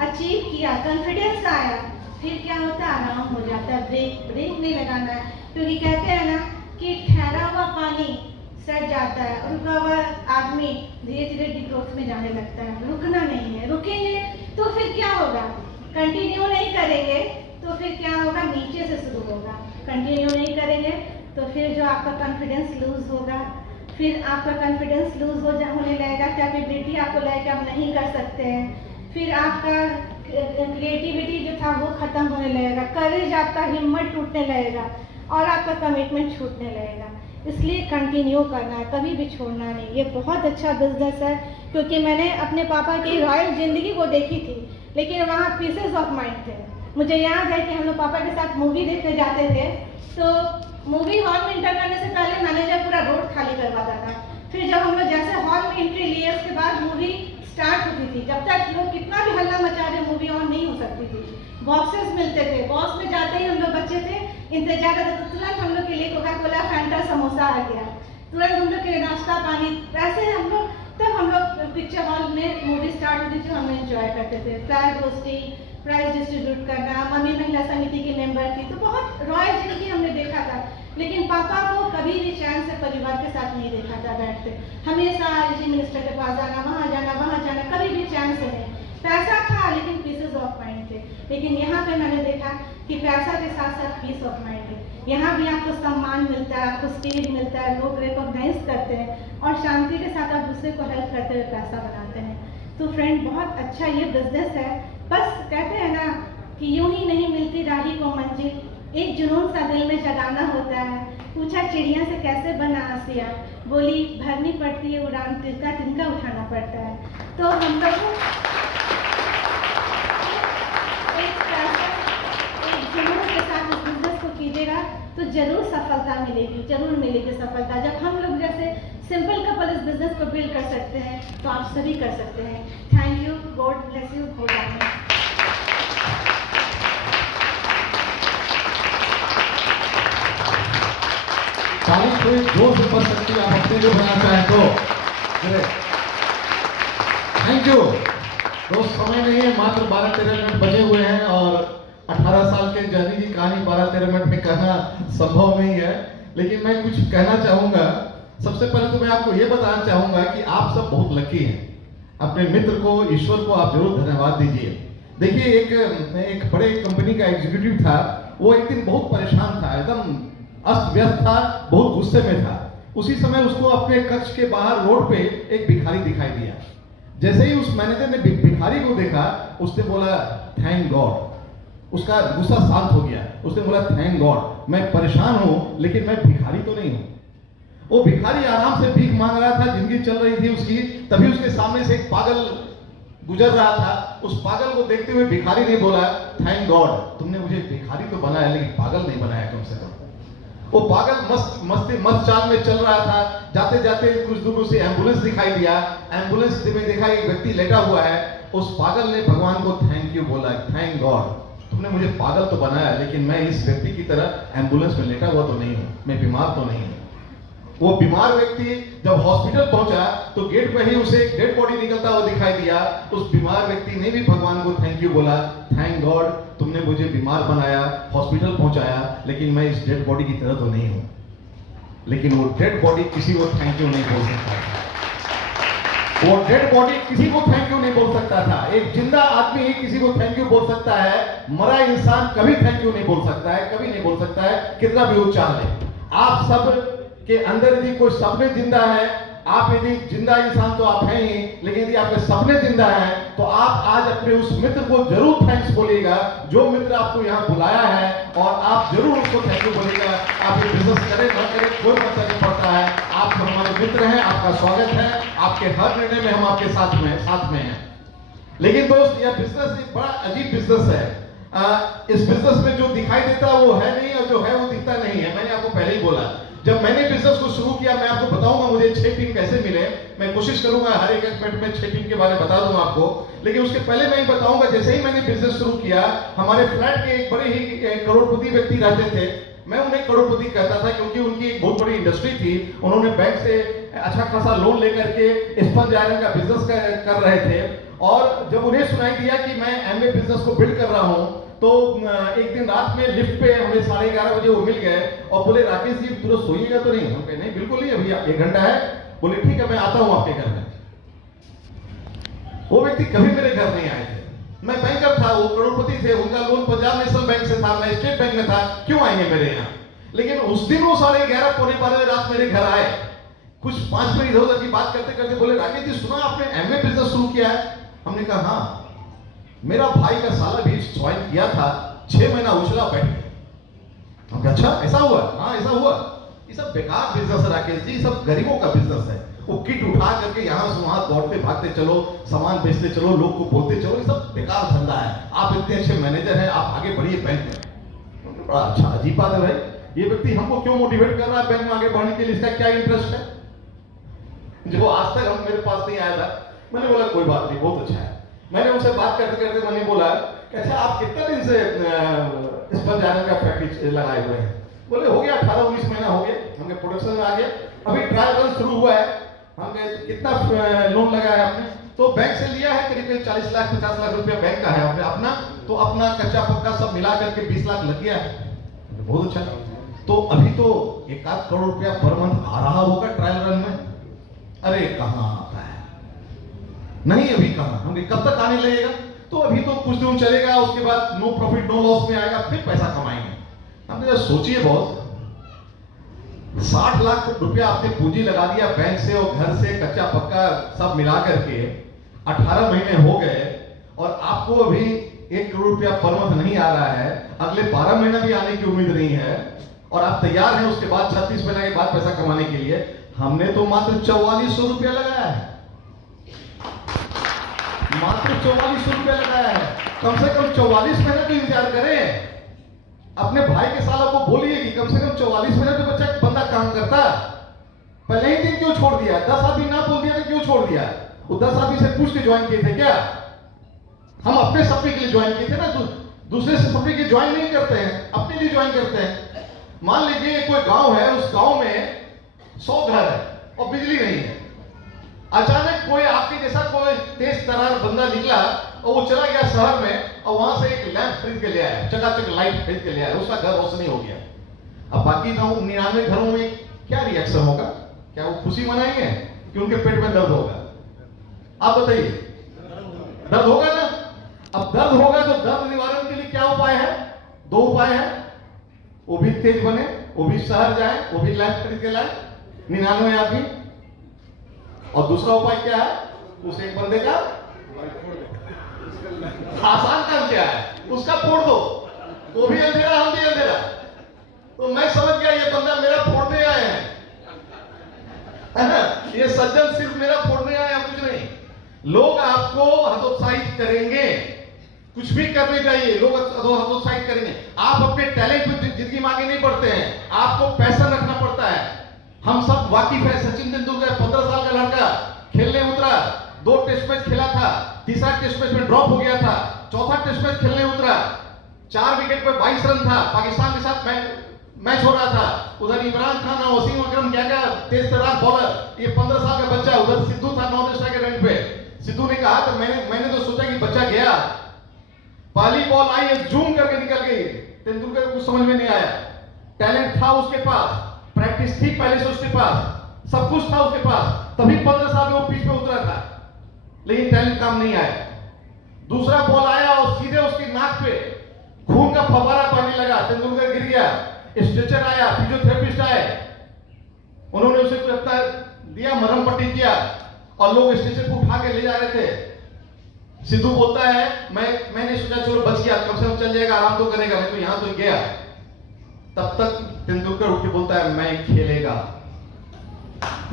अचीव किया, कॉन्फिडेंस आया, फिर क्या होता है? आराम हो जाता है। ब्रेक नहीं लगाना है, क्योंकि कहते हैं ना कि ठहरा हुआ पानी सड़ जाता है, रुका हुआ आदमी धीरे धीरे डिग्रोथ में जाने लगता है। रुकना नहीं है, रुकेंगे तो फिर क्या होगा? कंटिन्यू नहीं करेंगे तो फिर क्या होगा? नीचे से शुरू होगा। कंटिन्यू नहीं करेंगे तो फिर जो आपका कॉन्फिडेंस लूज होगा, फिर आपका कॉन्फिडेंस लूज होने लगेगा, कैपेबिलिटी आपको लगेगा आप नहीं कर सकते हैं, फिर आपका क्रिएटिविटी जो था वो खत्म होने लगेगा, करेज आपका, हिम्मत टूटने लगेगा, और आपका कमिटमेंट छूटने लगेगा। इसलिए कंटिन्यू करना है, कभी भी छोड़ना नहीं। ये बहुत अच्छा बिजनेस है, क्योंकि मैंने अपने पापा की रॉयल जिंदगी को देखी थी, लेकिन वहाँ पीसेस ऑफ माइंड थे। मुझे याद है कि हम लोग पापा के साथ मूवी देखने जाते थे, तो मूवी हॉल में एंटर करने से पहले मैनेजर पूरा रोड खाली करवाता था। फिर जब हम लोग जैसे हॉल में एंट्री लिए, उसके बाद मूवी स्टार्ट होती थी। जब तक लोग कितना भी हल्ला मचा रहे, मूवी ऑन नहीं हो सकती थी। बॉक्सेस मिलते थे, बॉक्स में जाते ही हम लोग बच्चे थे, इंतजार करते थे, तुरंत हम लोग के लिए कोका कोला, फैंटा, समोसा आ गया, तुरंत हम लोग के लिए नाश्ता पानी। वैसे हम लोग तब हम लोग पिक्चर हॉल में मूवी स्टार्ट होती थी, हम एंजॉय करते थे। फ्लैग होस्टिंग, प्राइज डिस्ट्रीब्यूट करना, मम्मी महिला समिति के मेंबर थी, तो बहुत रॉयल जिंदगी हमने देखा था। लेकिन पापा को कभी भी चैन से परिवार के साथ नहीं देखा था बैठते। हमेशा जी मिनिस्टर के पास जाना, वहाँ जाना, कभी भी चैन से नहीं। पैसा था लेकिन पीसेस ऑफ माइंड थे। लेकिन यहाँ पे मैंने देखा कि पैसा के साथ साथ पीस ऑफ माइंड है। यहाँ भी आपको सम्मान मिलता है, आपको स्टेज मिलता है, लोग रिकॉग्नाइज करते हैं और शांति के साथ आप दूसरे को हेल्प करते हुए पैसा बनाते हैं। तो फ्रेंड, बहुत अच्छा ये बिजनेस है। बस कहते हैं ना कि यूं ही नहीं मिलती राही को मंजिल, एक जुनून सा दिल में जगाना होता है। पूछा चिड़िया से कैसे बना आसिया, बोली भरनी पड़ती है उड़ान, तिनका तिनका उठाना पड़ता है। तो हम लोग एक जुनून के साथ इस बिजनेस को कीजिएगा तो जरूर सफलता मिलेगी, जरूर मिलेगी सफलता। जब हम लोग जैसे सिंपल कपल इस बिजनेस को बिल्ड कर सकते हैं तो आप सभी कर सकते हैं। Thank you, God bless you, God bless. तारीफ कोई जोर से बच सकती है, आप अपने जो बनाना चाहें तो। Thank you. तो समय नहीं है, मात्र 12-13 मिनट बचे हुए हैं और 18 साल के जर्नी की कहानी 12-13 मिनट में कहना संभव नहीं है, लेकिन मैं कुछ कहना चाहूंगा। सबसे पहले तो मैं आपको ये बताना चाहूंगा कि आप सब बहुत लकी हैं। अपने मित्र को, ईश्वर को आप जरूर धन्यवाद दीजिए। देखिए, एक बड़े कंपनी का एग्जीक्यूटिव था, वो एक दिन बहुत परेशान था, एकदम अस्त व्यस्त था, बहुत गुस्से में था। उसी समय उसको अपने कक्ष के बाहर रोड पे एक भिखारी दिखाई दिया। जैसे ही उस मैनेजर ने भिखारी को देखा, उसने बोला थैंक गॉड। उसका गुस्सा शांत हो गया। उसने बोला थैंक गॉड, मैं परेशान हूं लेकिन मैं भिखारी तो नहीं हूं। वो भिखारी आराम से भीख मांग रहा था, जिंदगी चल रही थी उसकी। तभी उसके सामने से एक पागल गुजर रहा था। उस पागल को देखते हुए भिखारी ने बोला थैंक गॉड, तुमने मुझे भिखारी तो बनाया लेकिन पागल नहीं बनाया कम से कम। वो पागल मस्त चाल में चल रहा था। जाते जाते कुछ दूर से एम्बुलेंस दिखाई दिया। एम्बुलेंस में देखा एक व्यक्ति लेटा हुआ है। उस पागल ने भगवान को थैंक यू बोला, थैंक गॉड, तुमने मुझे पागल तो बनाया लेकिन मैं इस व्यक्ति की तरह एम्बुलेंस में लेटा हुआ तो नहीं हूं, मैं बीमार तो नहीं हूं। वो बीमार व्यक्ति जब हॉस्पिटल पहुंचा तो गेट पे ही उसे एक डेड बॉडी निकलता हुआ दिखाई दिया। उस बीमार व्यक्ति ने भी भगवान को थैंक यू बोला, थैंक गॉड, तुमने मुझे बीमार बनाया, हॉस्पिटल पहुंचाया, लेकिन मैं इस डेड बॉडी की तरह तो नहीं हूं। लेकिन वो डेड बॉडी किसी को थैंक यू नहीं बोल सकता था। वो डेड बॉडी किसी को थैंक यू नहीं बोल सकता था। एक जिंदा आदमी ही किसी को थैंक यू बोल सकता है। मरा इंसान कभी थैंक यू नहीं बोल सकता है, कभी नहीं बोल सकता है, कितना भी वो चाह ले। आप सब के अंदर यदि कोई सपने जिंदा है, आप यदि जिंदा इंसान तो आप हैं ही, लेकिन यदि आपके सपने जिंदा हैं तो आप आज अपने उस मित्र को जरूर थैंक्स बोलिएगा, जो मित्र आपको यहाँ बुलाया है, और आप जरूर उसको थैंक यू बोलिएगा। आप ये बिजनेस करें ना करें कोई फर्क नहीं पड़ता है। आप हमारे मित्र हैं, आपका स्वागत है, आपके हर निर्णय में हम आपके साथ में हैं। लेकिन दोस्त, यह बिजनेस एक बड़ा अजीब बिजनेस है। इस बिजनेस में जो दिखाई देता वो है नहीं और जो है वो दिखता नहीं है। मैंने आपको पहले ही बोला, जब मैंने बिजनेस को शुरू किया, मैं आपको बताऊंगा मुझे 6 टीम कैसे मिले। मैं कोशिश करूंगा हर एक एस्पेक्ट में 6 टीम के बारे में बता दूंगा आपको। लेकिन उसके पहले मैं ये बताऊंगा, जैसे ही मैंने बिजनेस शुरू किया, हमारे फ्लैट के एक बड़े ही करोड़पति व्यक्ति रहते थे। मैं उन्हें करोड़पति कहता था क्योंकि उनकी एक बहुत बड़ी इंडस्ट्री थी। उन्होंने बैंक से अच्छा खासा लोन लेकर के स्पंज आयरन का बिजनेस कर रहे थे। और जब उन्हें सुनाई दिया कि मैं एमवे बिजनेस को बिल्ड कर रहा हूं, तो एक दिन रात में लिफ्ट पे हमें 11:30 बजे वो मिल गए और बोले राकेश जी तुरंत सोइएगा तो नहीं? हम कहे नहीं बिल्कुल नहीं, अभी 1 घंटा है। बोले ठीक है, मैं आता हूं आपके घर में। वो व्यक्ति कभी मेरे घर नहीं आए थे। मैं बैंकर था, वो करोड़पति थे, उनका लोन पंजाब नेशनल बैंक से था, मैं स्टेट बैंक में था, क्यों आएंगे मेरे यहाँ? लेकिन उस दिन वो 11:30 पौने 12 रात मेरे घर आए। कुछ 5 मिनट इधर उधर की बात करते करते बोले राकेश जी सुना आपने एमवे बिजनेस शुरू किया है? हमने कहा हाँ, मेरा भाई का साला भी ज्वाइन किया था, 6 महीना उछला बैठ गया। हम कहा अच्छा ऐसा हुआ? हाँ ऐसा हुआ। ये सब बेकार बिजनेस है राकेश जी, सब गरीबों का बिजनेस है। वो किट उठा करके यहाँ से वहां दौड़ते भागते चलो, सामान बेचते चलो, लोग को बोलते चलो, ये सब बेकार धंधा है। आप इतने अच्छे मैनेजर हैं, आप आगे बढ़िए बैंक में। बड़ा अच्छा अजीब बात है भाई, ये व्यक्ति हमको क्यों मोटिवेट कर रहा है बैंक में आगे बढ़ने के लिए? इसका क्या इंटरेस्ट है जो आज तक हम मेरे पास नहीं आया था? मैंने बोला कोई बात नहीं, बहुत अच्छा है। मैंने उनसे बात करते करते मैंने बोला कि अच्छा आप कितना दिन से स्पंज आयरन का फैक्ट्री लगाए हुए हैं? बोले हो गया 18-19 महीना हो गया, हमने प्रोडक्शन में आ गया, अभी ट्रायल रन शुरू हुआ है। हम गए तो कितना लोन लगाया आपने? तो बैंक से लिया है करीब 40 लाख 50 लाख रुपया बैंक का है आपने अपना, तो अपना कच्चा पक्का सब मिला करके 20 लाख लग गया है। बहुत अच्छा। तो अभी तो 1 करोड़ रुपया पर मंथ आ रहा होगा ट्रायल रन में। अरे कहां आता है, नहीं अभी कहां, हम कब तक आने लगेगा? तो अभी तो कुछ दिन चलेगा, उसके बाद नो प्रॉफिट नो लॉस में आएगा, फिर पैसा कमाएंगे। हमने जब सोचिए बहुत, 60 लाख रुपया आपने पूंजी लगा दिया बैंक से और घर से कच्चा पक्का सब मिला करके 18 महीने हो गए और आपको अभी 1 करोड़ रुपया पर मंथ नहीं आ रहा है, अगले 12 महीना भी आने की उम्मीद नहीं है और आप तैयार हैं उसके बाद 36 महीने के बाद पैसा कमाने के लिए। हमने तो मात्र 4400 रुपया लगाया है, मात्र 4400 रुपया लगाया है। कम से कम 44 महीने तो इंतजार करें। अपने भाई के सालों को बोलिए कि कम से कम 44 महीने तो बंदा काम करता। पहले ही दिन क्यों छोड़ दिया? 10 आदमी ना बोल दिया तो क्यों छोड़ दिया? वो 10 आदमी से पूछ के ज्वाइन किए थे क्या? हम अपने सपने के लिए ज्वाइन किए थे ना, दूसरे से सपने के ज्वाइन नहीं करते हैं, अपने लिए ज्वाइन करते हैं। मान लीजिए कोई गांव है, उस गांव में 100 घर है और बिजली नहीं है। अचानक कोई आपके जैसा कोई तेज तर्रार बंदा निकला और वो चला गया शहर में और वहां से एक लैंप खरीद के ले आया, चकाचक लाइट खरीद के ले आया, उसका घर रोशनी हो गया। अब बाकी 99 घरों में क्या रिएक्शन होगा? क्या वो खुशी मनाएंगे कि उनके पेट में दर्द होगा? आप बताइए, दर्द होगा ना? अब दर्द होगा तो दर्द निवारण के लिए क्या उपाय है? 2 उपाय है। वो भी तेज बने, वो भी शहर जाए, वो भी लैंप खरीद के लाए 99 आदमी। और दूसरा उपाय क्या है? उस एक बंदे का आसान काम क्या है? उसका फोड़ दो, वो भी अंधेरा हम भी अंधेरा। तो मैं समझ गया ये बंदा मेरा फोड़ने आए हैं, है ना? ये सज्जन सिर्फ मेरा फोड़ने आए हैं, कुछ नहीं। लोग आपको हतोत्साहित करेंगे, कुछ भी करने चाहिए, लोग हतोत्साहित करेंगे। आप अपने टैलेंट पे जिंदगी में आगे नहीं बढ़ते हैं, आपको पैशन रखना पड़ता है। हम सब वाकिफ है, सचिन तेंदुलकर 15 साल का लड़का खेलने उतरा, 2 टेस्ट मैच खेला था, तीसरा टेस्ट मैच में ड्रॉप हो गया था, चौथा टेस्ट मैच खेलने उतरा, 4 विकेट पर 22 रन था, पाकिस्तान के साथ मैच हो रहा था। उधर इमरान खान और वसीम अकरम क्या क्या तेज तर्रार बॉलर, ये 15 साल का बच्चा, उधर सिद्धू था नॉन स्ट्राइकर रन पे। सिद्धू ने कहा तो मैंने तो सोचा कि बच्चा गया, पहली बॉल आई जूम करके निकल गई, तेंदुलकर को कुछ समझ में नहीं आया। टैलेंट था उसके पास, प्रैक्टिस थी पहले से उसके पास, सब कुछ था उसके पास, तभी 15 साल में वो पिच पे उतरा था, लेकिन टैलेंट काम नहीं आया। दूसरा बॉल आया और सीधे उसकी नाक पे खून का फव्वारा पानी लगा, तेंदुलकर गिर गया। स्ट्रेचर आया, फिजियोथेरेपिस्ट आए, उन्होंने उसे दिया, मरहम पट्टी किया और लोग स्ट्रेचर को उठा के ले जा रहे थे। सिद्धू बोलता है मैंने सोचा चलो बच गया, कम से कम चल जाएगा, आराम तो करेगा, नहीं तो यहां तो गया। तब तक तेंदुलकर उठ के बोलता है मैं खेलेगा,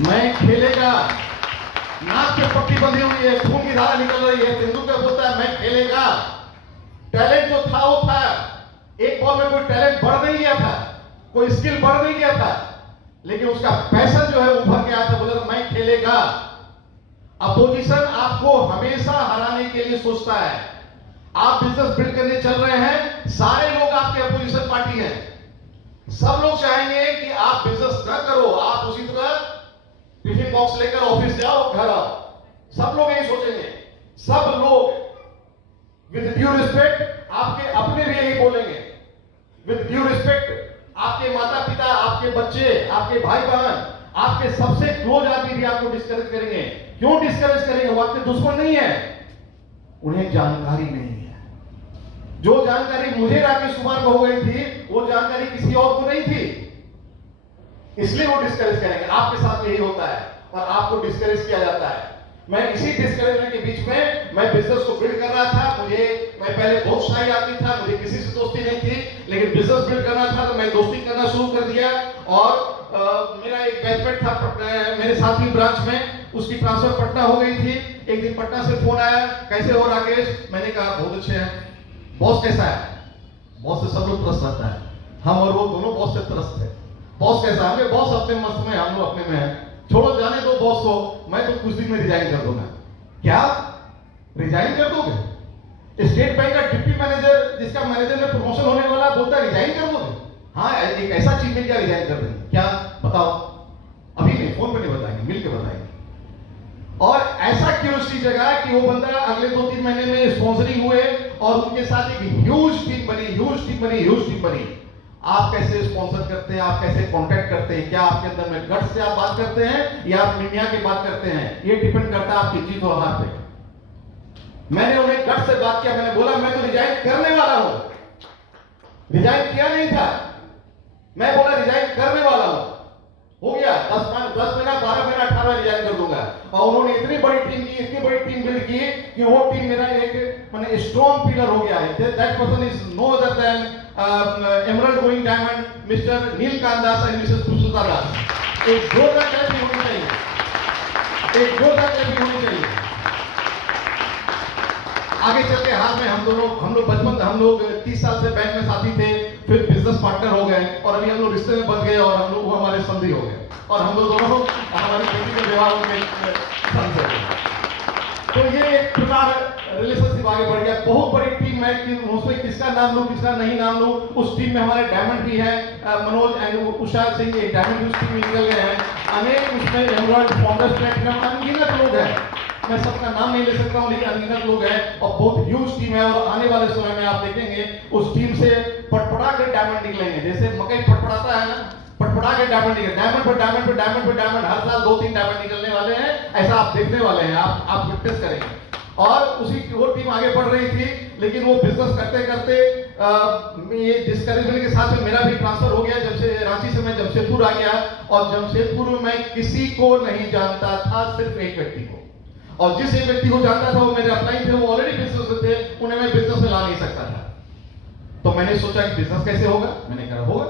मैं खेलेगा। नाक पे पट्टी बंधी हुई है, खून की धारा निकल रही है, तेंदुलकर बोलता है मैं खेलेगा। टैलेंट जो था वो था, एक बॉल में कोई टैलेंट बढ़ नहीं गया था, कोई स्किल बढ़ नहीं गया था, लेकिन उसका पैशन जो है उभर के आया था, बोला मैं खेलेगा। अपोजिशन आपको हमेशा हराने के लिए सोचता है। आप बिजनेस बिल्ड करने चल रहे हैं, सारे लोग आपके अपोजिशन पार्टी हैं, सब लोग चाहेंगे कि आप बिजनेस न करो, आप उसी तरह टिफिन बॉक्स लेकर ऑफिस जाओ, घर आओ, सब लोग यही सोचेंगे। सब लोग विद ड्यू रिस्पेक्ट आपके अपने भी यही बोलेंगे, विद ड्यू रिस्पेक्ट आपके माता पिता, आपके बच्चे, आपके भाई बहन, आपके सबसे क्लोज आदमी भी आपको डिस्करेज करेंगे। क्यों डिस्करेज करेंगे? वो आपके दुश्मन नहीं है, उन्हें जानकारी नहीं है। जो जानकारी मुझे राकेश कुमार को हो गई थी, वो जानकारी किसी और को नहीं थी, इसलिए वो डिस्करेज करेंगे। आपके साथ यही होता है और आपको डिस्करेज किया जाता है। मैं इसी डिस्करेजमेंट के बीच में मैं बिजनेस को बिल्ड कर रहा था। मैं पहले बहुत शाही आदमी था, मुझे किसी से दोस्ती नहीं थी, लेकिन बिजनेस बिल्ड करना था तो मैं दोस्ती करना शुरू कर दिया। और मेरा एक बैचमेट था मेरे साथ ही ब्रांच में, उसकी ट्रांसफर पटना हो गई थी। एक दिन पटना से फोन आया, कैसे हो राकेश? मैंने कहा बहुत अच्छे हैं। बॉस कैसा है? बॉस से सब लोग त्रस्त रहता है, हम और वो दोनों बॉस से त्रस्त है। बॉस कैसा है? बॉस अपने मस्त में, हम लोग अपने में है, छोड़ो जाने दो बॉस को, मैं तो कुछ दिन में रिजाइन कर दूंगा। क्या रिजाइन कर दोगे? स्टेट बैंक का डिप्टी मैनेजर, जिसका मैनेजर में प्रमोशन होने वाला, बोलता है रिजाइन कर दोगे? हाँ, एक ऐसा चीज मिल गया, रिजाइन कर देंगे। क्या बताओ? अभी नहीं, फोन पे नहीं बताएंगे, मिल के बताएंगे। और ऐसा क्यूरियोसिटी जगह कि वो बंदा अगले 2-3 महीने में स्पॉन्सरिंग हुए और उनके साथ एक ह्यूज टीम बनी। आप कैसे स्पॉन्सर करते हैं, आप कैसे कांटेक्ट करते हैं, क्या आपके अंदर में गट्स से आप बात करते हैं या आप निमिया की बात करते हैं, ये डिपेंड करता है आपकी जीत और हार पे। मैंने उन्हें गट्स से बात किया, मैंने बोला मैं तो रिजाइन करने वाला हूं, रिजाइन किया नहीं था, मैं बोला रिजाइन करने वाला हूं, हो गया 10 महीना 12 महीना 18 रिजाइन कर दूंगा। और उन्होंने इतनी बड़ी टीम बिल्ड की कि वो टीम मेरा एक माने स्ट्रॉन्ग पिलर हो गया है। That person is no other than emerald going diamond Mr Neelkant Das and Mrs Sushmita Das. एक जोरदार क्लैपिंग होनी चाहिए, एक जोरदार क्लैपिंग होनी चाहिए। आगे चलते हाल में हम लोग बचपन, हम लोग 30 साल से बैंक में साथी थे, फिर बिजनेस पार्टनर हो गए और अभी हम लोग रिश्ते में बंध गए और हम लोग वो हमारे संधि हो गए और हम लोग दोनों हमारी बेटी के विवाह हो गए संधि। तो ये एक प्रकार रिलेशनशिप आगे बढ़ गया। बहुत बड़ी टीम है कि उसमें किसका नाम लूं किसका नहीं नाम लूं। उस टीम में हमारे डायमंड भी है, मनोज एंड उषा सिंह एक डायमंड उस टीम में निकल गए हैं। अनेक उसमें एमरल्ड फाउंडर्स प्लेटिनम अनगिनत लोग हैं, मैं सबका नाम नहीं ले सकता हूं लेकिन अनगिनत लोग हैं और बहुत ह्यूज टीम है। और आने वाले समय में आप देखेंगे उस टीम से पटपटा के डायमंड निकलेंगे, जैसे मकई पटपटाता है ना, पटपटा के डायमंड निकले, डायमंड हर साल 2-3 डायमंड निकलने वाले हैं, ऐसा आप देखने वाले हैं, आप विटनेस करेंगे। और उसी वो टीम आगे बढ़ रही थी लेकिन वो बिजनेस करते करते ये डिस्करेजमेंट के साथ में मेरा भी ट्रांसफर हो गया। जब से रांची से मैं जमशेदपुर आ गया और जमशेदपुर में मैं किसी को नहीं जानता था, सिर्फ एक व्यक्ति को, और जिस एक व्यक्ति को जानता था वो मेरे अपना ही थे, वो ऑलरेडी बिजनेस में थे, उन्हें मैं बिजनेस में ला नहीं सकता था। तो मैंने सोचा कि बिजनेस कैसे होगा, मैंने कहा होगा।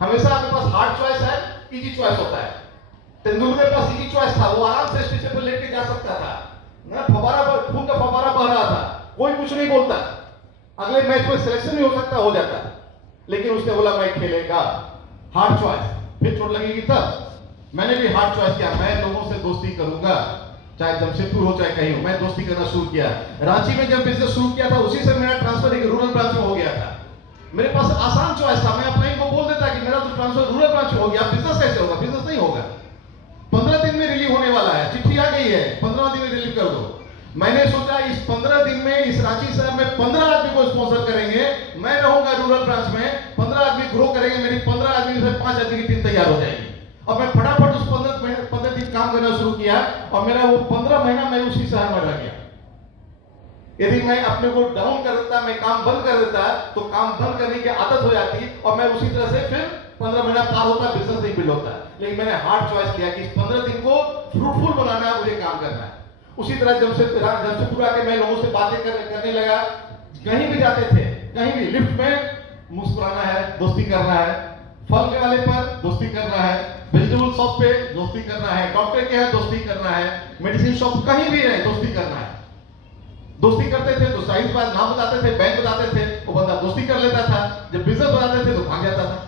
हमेशा आपके पास हार्ड चॉइस है, इजी चॉइस होता है। तेंदुलकर के पास इजी चॉइस था, वो आराम से स्टेशन पर लेट के जा सकता था ना, खून का फव्वारा बह रहा था, कोई कुछ नहीं बोलता, अगले मैच में सिलेक्शन भी हो सकता, हो जाता। लेकिन उसने बोला मैं खेलेगा, हार्ड चॉइस। फिर चोट लगेगी तब मैंने भी हार्ड चॉइस किया, मैं लोगों से दोस्ती करूंगा, चाहे जमशेदपुर हो चाहे कहीं हो, मैं दोस्ती करना शुरू किया। रांची में जब बिजनेस शुरू किया था उसी से मेरा ट्रांसफर एक रूरल ब्रांच में हो गया था। मेरे पास आसान चॉइस था, मैं अपने को बोल देता कि मेरा तो ट्रांसफर रूरल ब्रांच में हो गया, बिजनेस कैसे होगा, बिजनेस नहीं होगा, 15 दिन में रिलीव होने वाला है, चिट्ठी आ गई है, 15 दिन में रिलीव कर दो। मैंने सोचा इस 15 दिन में इस रांची शहर में 15 आदमी को स्पॉन्सर करेंगे, मैं रहूंगा रूरल ब्रांच में, 15 आदमी ग्रो करेंगे, मेरी 15 आदमी से 5 आदमी की टीम तैयार हो जाएगी। और मैं फटाफट उस 15 दिन काम करना शुरू किया और मेरा वो 15 महीना मैं उसी शहर में रह गया। यदि मैं अपने को डाउन कर देता, मैं काम बंद कर देता, तो काम बंद करने की आदत हो जाती और मैं उसी तरह से फिर 15 महीना पार होता, बिजनेस नहीं बिल्ड होता। लेकिन मैंने हार्ड चॉइस किया कि इस 15 दिन को फ्रूटफुल बनाना है, मुझे काम करना है। उसी तरह जमशेदपुर आके मैं लोगों से बातें करने लगा, कहीं भी जाते थे, कहीं भी लिफ्ट में मुस्कुराना है, दोस्ती करना है, फल के वाले पर दोस्ती करना है, वेजिटेबल शॉप पे दोस्ती करना है, डॉक्टर के यहाँ दोस्ती करना है, मेडिसिन शॉप कहीं भी रहे दोस्ती करना है। दोस्ती करते थे तो साइज बात नाम बताते थे, बैंक बताते थे, वो बंदा दोस्ती कर लेता था। जब बिजनेस बनाते थे तो भाग जाता था।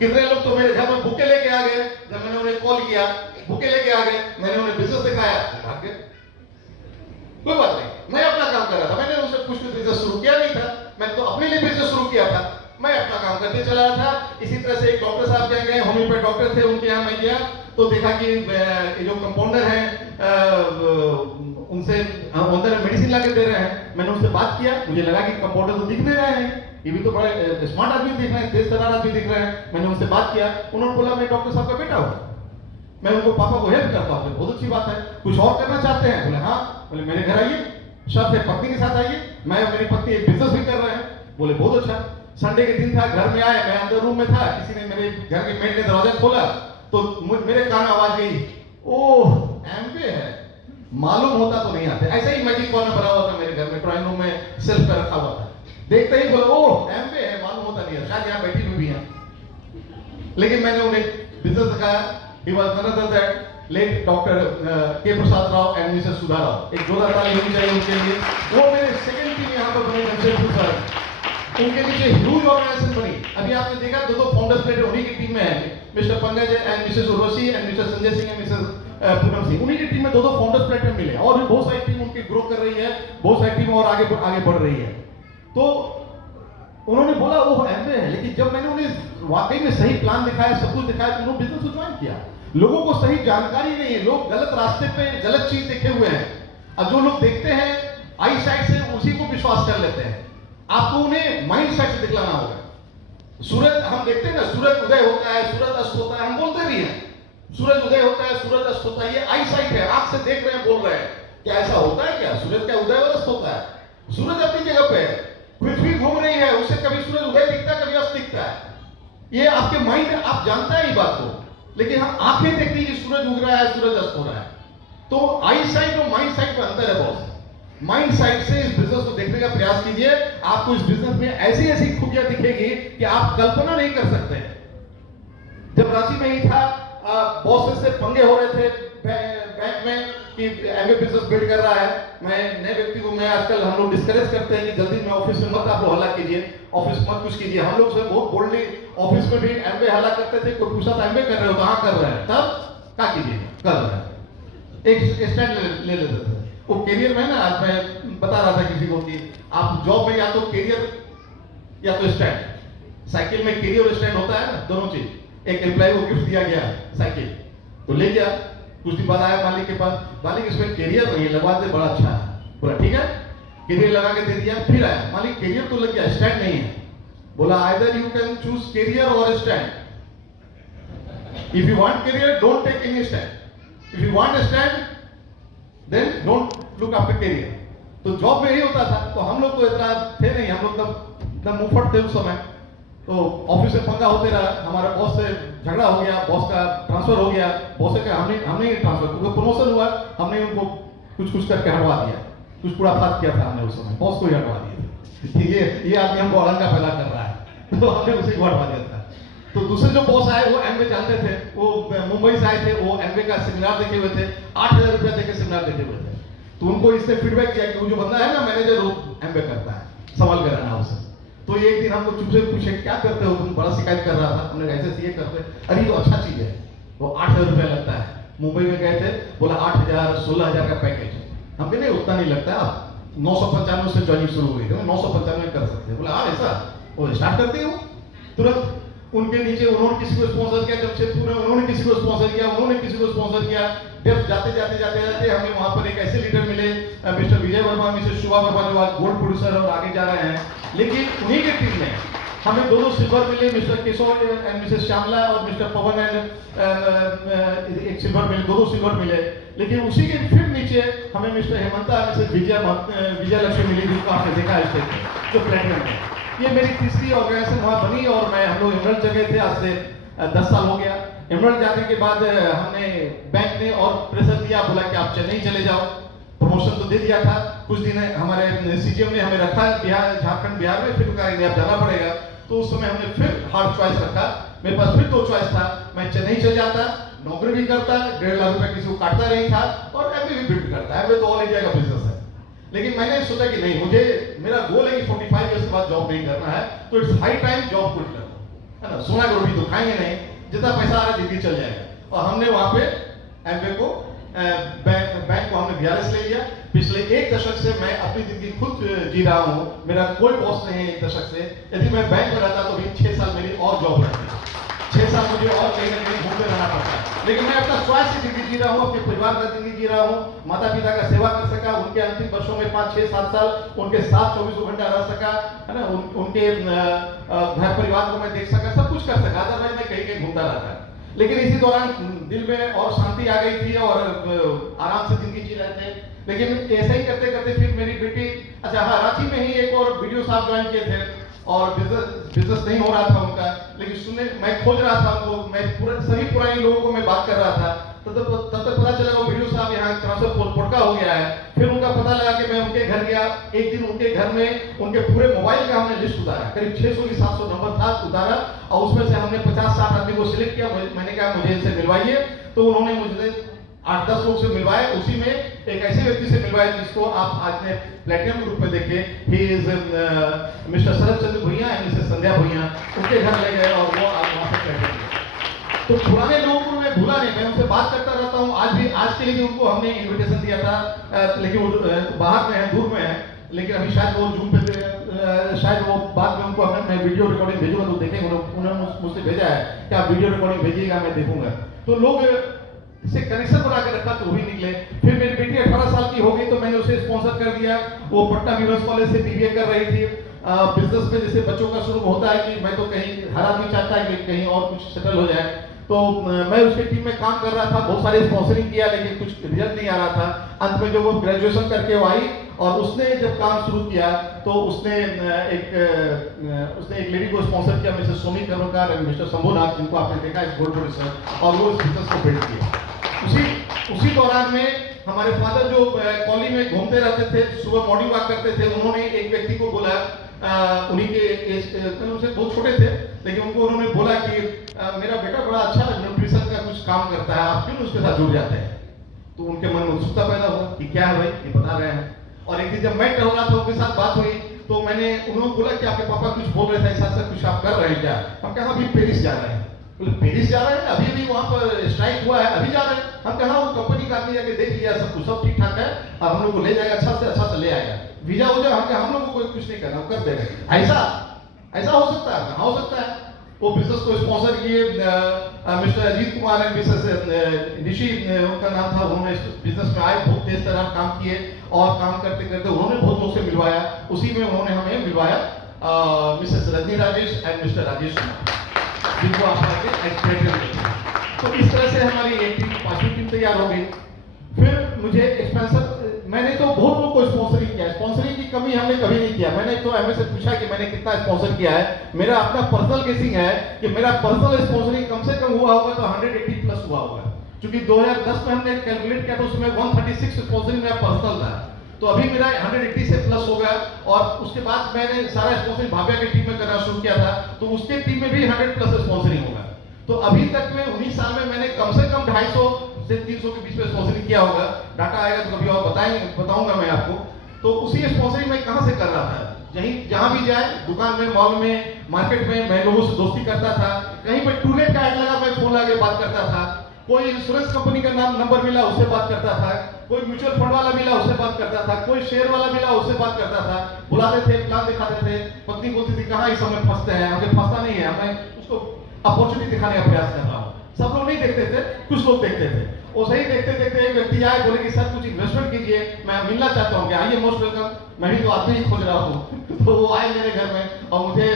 कितने लोग तो मेरे घर में बुके लेके आ गए, जब मैंने उन्हें कॉल किया बुके लेके आ गए, मैंने उन्हें बिजनेस दिखाया, भाग गए। कोई बात नहीं, मैं अपना काम कर रहा था, मैंने उनसे कुछ भी बिजनेस शुरू किया नहीं था, मैं तो अपने लिए बिजनेस शुरू किया था, मैं अपना काम करते चला रहा था। इसी तरह से एक डॉक्टर साहब के यहाँ गए, होम्योपैथ डॉक्टर थे, उनके यहाँ मैं गया तो देखा कि जो कंपाउंडर हैं उनसे अंदर मेडिसिन लाके दे रहे हैं। मैंने उनसे बात किया, मुझे लगा कि कंपाउंडर तो दिख नहीं रहे हैं, ये भी तो बड़े स्मार्ट आदमी दिख रहे हैं, तेज तर्रार आदमी दिख रहे हैं। मैंने उनसे बात किया, उन्होंने बोला मैं डॉक्टर साहब का बेटा हूँ, मैं उनको पापा को हेल्प करता हूँ। बहुत अच्छी बात है, कुछ और करना चाहते हैं? बोले हाँ। बोले मेरे घर आइए, शर्त है पत्नी के साथ आइए, मैं और मेरी पत्नी एक बिजनेस भी कर रहे हैं। बोले बहुत अच्छा। संडे के दिन था, घर में आए, मैं अंदर रूम में था, किसी ने मेरे घर के मेड ने दरवाजा खोला तो मेरे कान में आवाज गई, ओह एमवे है, मालूम होता तो नहीं आते। ऐसे ही मैजिक कॉर्नर बना हुआ था मेरे घर में, ड्राइंग रूम में सेल्फ पे रखा हुआ था, देखते ही बोला ओह एमवे है, मालूम होता नहीं है, शायद यहाँ बैठी हुई भी है। लेकिन मैंने उन्हें बिजनेस दिखाया। He was none other that late doctor K Prasad Rao and Mrs Sudha Rao. एक जोरदार ताली होनी चाहिए उनके लिए। वो मेरे सेकंड टीम यहाँ पर बने जमशेदपुर सर, उनके नीचे ह्यूज ऑर्गेनाइजेशन बनी। अभी आपने देखा दो फाउंडर्स प्लेटर उन्हीं की टीम में है, mister Pankaj and Mrs Urvashi and mister Sanjay Singh and Mrs Poonam Singh. उन्हीं की टीम में दो फाउंडर्स प्लेटर मिले और भी बहुत सारी टीम उनकी ग्रो कर रही है, बहुत सारी टीम और आगे बढ़ रही है। तो उन्होंने बोला वो एमवे है, लेकिन जब मैंने उन्हें वाकई में सही प्लान दिखाया, सब कुछ दिखाया, तो उन्होंने बिजनेस को ज्वाइन किया। लोगों को सही जानकारी नहीं है, लोग गलत रास्ते पे गलत चीज देखे हुए हैं। अब जो लोग देखते हैं आई साइड से उसी को विश्वास कर लेते हैं। आपको उन्हें माइंड साइड से दिखलाना होगा। सूरज हम देखते हैं ना, सूरज उदय होता है, सूरज अस्त होता है, हम बोलते भी हैं सूरज उदय होता है, सूरज अस्त होता है। ये आई साइट है, आंख से देख रहे हैं, बोल रहे हैं। क्या ऐसा होता है क्या? सूरज का उदय और अस्त होता है? सूरज अपनी जगह पे है, पृथ्वी घूम रही है, उससे कभी सूरज उदय दिखता है, कभी अस्त दिखता है। ये आपके माइंड में आप जानता है ये बात को, लेकिन हम आंखें देखती है कि सूरज उग रहा है, सूरज अस्त हो रहा है। तो आई साइट और माइंड साइट में अंतर है बॉस। माइंड साइट से इस बिजनेस को देखने का प्रयास कीजिए। आपको इस बिजनेस में ऐसी ऐसी खूबियां दिखेगी कि आप कल्पना नहीं कर सकते। जब रांची में ही था, बॉसेस से पंगे हो रहे थे बैंक में कि एमए बिजनेस बिल्ड कर रहा है। मैं नए व्यक्ति को, मैं आजकल हम लोग डिस्करेज करते हैं कि जल्दी में ऑफिस में मत आप लोग हल्ला कीजिए, ऑफिस मत कुछ कीजिए। हम लोग से बहुत बोल्डली ऑफिस में भी एमए हल्ला करते थे। कोई पूछा था एमए कर रहे हो तो हाँ कर रहे हैं, तब क्या कीजिए, कर रहे हैं, एक स्टैंड ले लेते थे। वो कैरियर में ना, आज मैं बता रहा था किसी को कि आप जॉब में या तो कैरियर या तो स्टैंड। साइकिल में कैरियर और स्टैंड होता है ना, दोनों चीज। एक एम्प्लॉय को गिफ्ट दिया गया साइकिल, तो ले गया, कुछ दिन बाद आया मालिक के पास, मालिक इसमें कैरियर नहीं है, लगवा दे, बड़ा अच्छा है। बोला ठीक है, कैरियर लगा के दे दिया। फिर आया मालिक, कैरियर तो लग गया, स्टैंड नहीं है। बोला either you can choose career और stand. If you want career don't take any stand, if you want stand then don't look after career. तो जॉब में ही होता था। तो हम लोग तो इतना थे नहीं, हम लोग एकदम मुंहफट थे उस समय। तो ऑफिस में पंगा होते रहा, हमारा बॉस से झगड़ा हो गया, बॉस का ट्रांसफर हो गया। बॉस से हमने ट्रांसफर, क्योंकि प्रमोशन हुआ, हमने उनको कुछ करके हटवा दिया, कुछ पूरा फाट किया था हमने उस समय, बॉस को ही हटवा दिया। ये आदमी हमको औरंगा फैला कर रहा है, तो हमने उसी को हटवा दिया था। तो दूसरे जो बॉस आए वो एमवे जानते थे, वो मुंबई से आए थे, वो एमवे का सेमिनार देखे हुए थे, 8,000 रुपया देके सेमिनार देखे हुए थे। तो उनको इसने फीडबैक किया कि वो जो बंदा है ना मैनेजर, वो एमवे करता है, सवाल कराना उससे। तो एक दिन हमको चुप से पूछे क्या करते हो तुम, बड़ा शिकायत कर रहा था। हमने ऐसे सीए करते, अरे तो अच्छा चीज है, वो 8,000 रुपया लगता है। मुंबई में गए थे, बोला 8,000 16,000 का पैकेज। हम कहे नहीं उतना नहीं लगता, आप 995 से ज्वाइनिंग शुरू हुई थी, 995 कर सकते हैं। बोला हाँ ऐसा, वो स्टार्ट करते हो तुरंत। उनके नीचे उन्होंने किसी को स्पॉन्सर किया, जमशेदपुर में उन्होंने किसी को स्पॉन्सर किया, उन्होंने किसी को स्पॉन्सर किया। जब जाते हमें वहां पर एक ऐसे लीडर मिले, मिस्टर विजय वर्मा, मिसेस शुभा वर्मा, जो आज गोल्ड प्रोड्यूसर और आगे जा रहे हैं। लेकिन उन्हीं के टीम में हमें दोनों सिल्वर मिले, mister Kishore and Mrs Shyamala, और मिस्टर पवन एंड एक सिल्वर मिले, दोनों सिल्वर मिले। लेकिन उसी के फिर नीचे हमें मिस्टर हेमंता, मिसेस विजय लक्ष्मी मिली, जिनको आपने देखा है स्टेज पे, जो प्लेटिनम है। ये मेरी तीसरी ऑर्गेनाइजेशन वहां बनी, और मैं हम लोग एमरल्ड जगह थे, आज से 10 साल हो गया। एमरल्ड जाने के बाद हमने बैंक ने और प्रेशर दिया, बोला कि आप चेन्नई चले जाओ। प्रमोशन तो दे दिया था, कुछ दिन हमारे सीजीएम ने हमें रखा बिहार, झारखंड बिहार में, फिर कहा आप जाना पड़ेगा। तो उस समय हमने फिर हार्ड चॉइस रखा। मेरे पास फिर 2 चॉइस था, मैं चेन्नई चल जाता, नौकरी भी करता, 1.5 लाख रुपया किसी को काटता नहीं था, और एमबी भी बिल्ड करता है। तो ऑल इंडिया का बिजनेस है। लेकिन मैंने सोचा कि नहीं, मुझे मेरा गोल है कि 45 इयर्स के बाद जॉब नहीं करना है, तो it's high time job quit कर दो, है ना। सोना का रोटी तो खाएंगे नहीं, जितना पैसा आ रहा है जिंदगी चल जाएगा। और हमने वहां पे एमवे को बैंक को हमने बीआरएस ले लिया। पिछले 1 दशक से मैं अपनी जिंदगी खुद जी रहा हूँ, मेरा कोई बॉस नहीं है 1 दशक से। यदि मैं बैंक में रहता तो भी 6 साल मेरी और जॉब रहती, 6 साल मुझे और कहीं ना कहीं घूमते रहना पड़ता है। लेकिन मैं अपना चॉइस की जिंदगी जी रहा हूँ, अपने परिवार का जिंदगी जी रहा हूँ, माता पिता का सेवा कर सका, उनके अंतिम वर्षों में 5, 6, 7 साल उनके साथ 24 घंटा रह सका, है ना। उनके घर परिवार को मैं देख सका, सब कुछ कर सका। अदरवाइज मैं कहीं घूमता रहता। लेकिन इसी दौरान दिल में और शांति आ गई थी, और आराम से जिंदगी जी रहे थे। लेकिन ऐसा ही करते करते फिर मेरी बेटी, अच्छा हाँ, रांची में ही एक और वीडियो साहब ज्वाइन किए थे, और बिजनेस नहीं हो रहा था उनका। लेकिन सुनने मैं खोज रहा था उनको, मैं सभी पुराने लोगों को मैं बात कर रहा था। तब तक पता चला वो वीडियो साहब यहाँ ट्रांसफर पोटका हो गया है। फिर उनका पता लगा कि मैं उनके घर गया। एक दिन उनके घर में उनके पूरे मोबाइल का हमने लिस्ट उतारा, करीब 600 की 700 नंबर था, उतारा, और उसमें से हमने 50-60 आदमी को सिलेक्ट किया। मैंने कहा मुझे इनसे मिलवाइए। तो उन्होंने मुझे 8-10 लोग से मिलवाए। उसी में एक ऐसे व्यक्ति से मिलवाए जिसको आप आज ने प्लेटिनम ग्रुप में देखे, ही इज मिस्टर शरद चंद्र भुइया एंड मिसेस संध्या भुइया। उनके घर ले गए और वो आज वहां से प्लेटिनम। तो पुराने लोगों को मैं भूला नहीं, मैं उनसे बात करता रहता हूँ। आज भी, आज के लिए भी उनको हमने इन्विटेशन दिया था, लेकिन वो बाहर में है, दूर में है। लेकिन अभी शायद वो जूम पे, शायद वो बाद में उनको मैं वीडियो रिकॉर्डिंग भेजूंगा तो देखेंगे। उन्होंने मुझसे भेजा है कि आप वीडियो रिकॉर्डिंग भेजिएगा, मैं देखूंगा। तो लोग से कनेक्शन बना के रखा तो वो भी निकले। फिर मेरी बेटी 18 साल की हो गई तो मैंने उसे स्पॉन्सर कर दिया। वो पटना वीवर्स कॉलेज से बीबीए कर रही थी। बिजनेस में जैसे बच्चों का शुरू होता है कि मैं तो कहीं, हर आदमी चाहता है कि कहीं और कुछ सेटल हो जाए, तो मैं उसके टीम में काम कर रहा था। बहुत सारे स्पॉन्सरिंग किया लेकिन कुछ रिजल्ट नहीं आ रहा था। अंत में जब वो ग्रेजुएशन करके वो आई और उसने जब काम शुरू किया तो उसने एक लेडी को स्पॉन्सर किया, मिसेस सोनी कर्मकार और मिस्टर शंभुनाथ, जिनको आपने देखा इस गोल्ड प्रोड्यूसर, और वो इस बिजनेस को बिल्ड किया। उसी दौरान में हमारे फादर जो कॉलोनी में घूमते रहते थे, सुबह मॉर्निंग वॉक करते थे, उन्होंने एक व्यक्ति को बोला, उन्हीं के उनसे बहुत छोटे थे लेकिन उनको उन्होंने बोला कि मेरा बेटा बड़ा अच्छा न्यूट्रिशन का कुछ काम करता है, आप क्यों उसके साथ जुड़ जाते हैं? तो उनके मन में उत्सुकता पैदा हुआ कि क्या है भाई, ये बता रहे हैं। और एक दिन जब मैं टहल रहा था, उनके साथ बात हुई तो उन्होंने बोला कि आपके पापा कुछ बोल रहे थे, ऐसा ऐसा कुछ आप कर रहे हैं क्या? हम कहा अभी पेरिस जा रहे हैं। बोले पेरिस जा रहे हैं? अभी भी वहां पर स्ट्राइक हुआ है, अभी जा रहे हैं? हम कहा वो कंपनी का आदमी जाके देख लिया, सब कुछ सब ठीक ठाक है और हम लोग को ले जाएगा, अच्छा से ले आएगा, वीजा हो जाए। हम लोग को कोई कुछ नहीं करना, कर देगा। ऐसा हो सकता है? हाँ हो सकता है। वो बिजनेस को स्पॉन्सर किए mister Ajit Kumar and Mrs Nishi उनका नाम था। उन्होंने बिजनेस में आए, बहुत तेज तरह काम किए और काम करते करते उन्होंने बहुत लोग से मिलवाया। उसी में उन्होंने हमें मिलवाया Mrs Rajni Rajesh and Mr Rajesh Kumar, जिनको आप तो इस तरह से हमारी एक टीम, 5वीं टीम तैयार हो गई। फिर मुझे एक्सपेंशन, मैंने तो बहुत लोग को स्पॉन्सरिंग किया, स्पॉन्सरिंग की कमी हमने कभी नहीं किया। मैंने तो एमए से पूछा कि मैंने कितना स्पॉन्सर किया है। मेरा अपना पर्सनल गेसिंग है कि मेरा पर्सनल स्पॉन्सरिंग कम से कम हुआ होगा तो 180 प्लस हुआ होगा, क्योंकि 2010 में हमने कैलकुलेट किया तो उसमें 136 स्पॉन्सरिंग मेरा पर्सनल था। तो अभी मेरा 180 से प्लस हो गया। और उसके बाद मैंने सारा स्पॉन्सरिंग भाव्या की टीम में करना शुरू किया था, तो उसके टीम में भी 100 प्लस स्पॉन्सरिंग होगा। तो अभी तक में 19 साल में मैंने कम से कम 250 से 300 के बीच में स्पॉन्सरिंग किया होगा। डाटा आएगा तो कभी और बताऊंगा मैं आपको। तो उसी स्पॉन्सरिंग मैं कहां से कर रहा था, जहां भी जाए, दुकान में, मॉल में, मार्केट में, मैं लोगों से दोस्ती करता था। कहीं पर टूलेट का ऐड लगा, मैं फोन लगा के बात करता था। कोई इंश्योरेंस कंपनी का नंबर मिला, उससे बात करता था। कोई म्यूचुअल फंड वाला मिला, उससे बात करता था। कोई शेयर वाला मिला, उससे बात करता था। बुलाते थे, प्लान दिखाते थे। पत्नी बोलती थी कहाँ इस समय फंसते हैं, हमें फंसना नहीं है, मैं उसको अपॉर्चुनिटी दिखाने का प्रयास कर रहा हूँ। सब लोग नहीं देखते थे, कुछ लोग देखते थे। वो सही देखते देखते एक व्यक्ति आए, बोले कि सर कुछ इन्वेस्टमेंट कीजिए, मैं मिलना चाहता हूँ, आइए, मोस्ट वेलकम, मैं भी तो आदमी ही खोज रहा हूँ। तो वो आए मेरे घर में और मुझे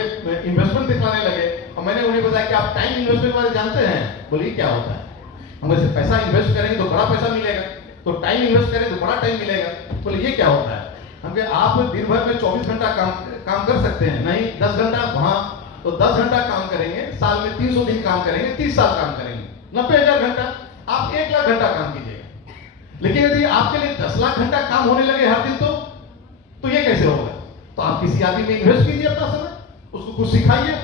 इन्वेस्टमेंट दिखाने लगे। और मैंने उन्हें बताया कि आप टाइम इन्वेस्टमेंट वाले जानते हैं? बोले क्या होता है? हम ऐसे पैसा इन्वेस्ट करेंगे तो बड़ा पैसा मिलेगा, तो टाइम इन्वेस्ट करें तो बड़ा टाइम मिलेगा। बोले ये क्या होता है? हम कहे आप दिन भर में 24 घंटा काम कर सकते हैं, नहीं 10 घंटा वहां, तो 10 घंटा काम करेंगे, साल में 300 दिन काम करेंगे, 30 साल काम करेंगे, 90,000 घंटा, आप 1 लाख घंटा काम कीजिएगा। लेकिन यदि आपके लिए 10 लाख घंटा काम होने लगे हर दिन, तो ये कैसे होगा? तो आप किसी आदमी में इन्वेस्ट कीजिए अपना समय, उसको कुछ सिखाइए,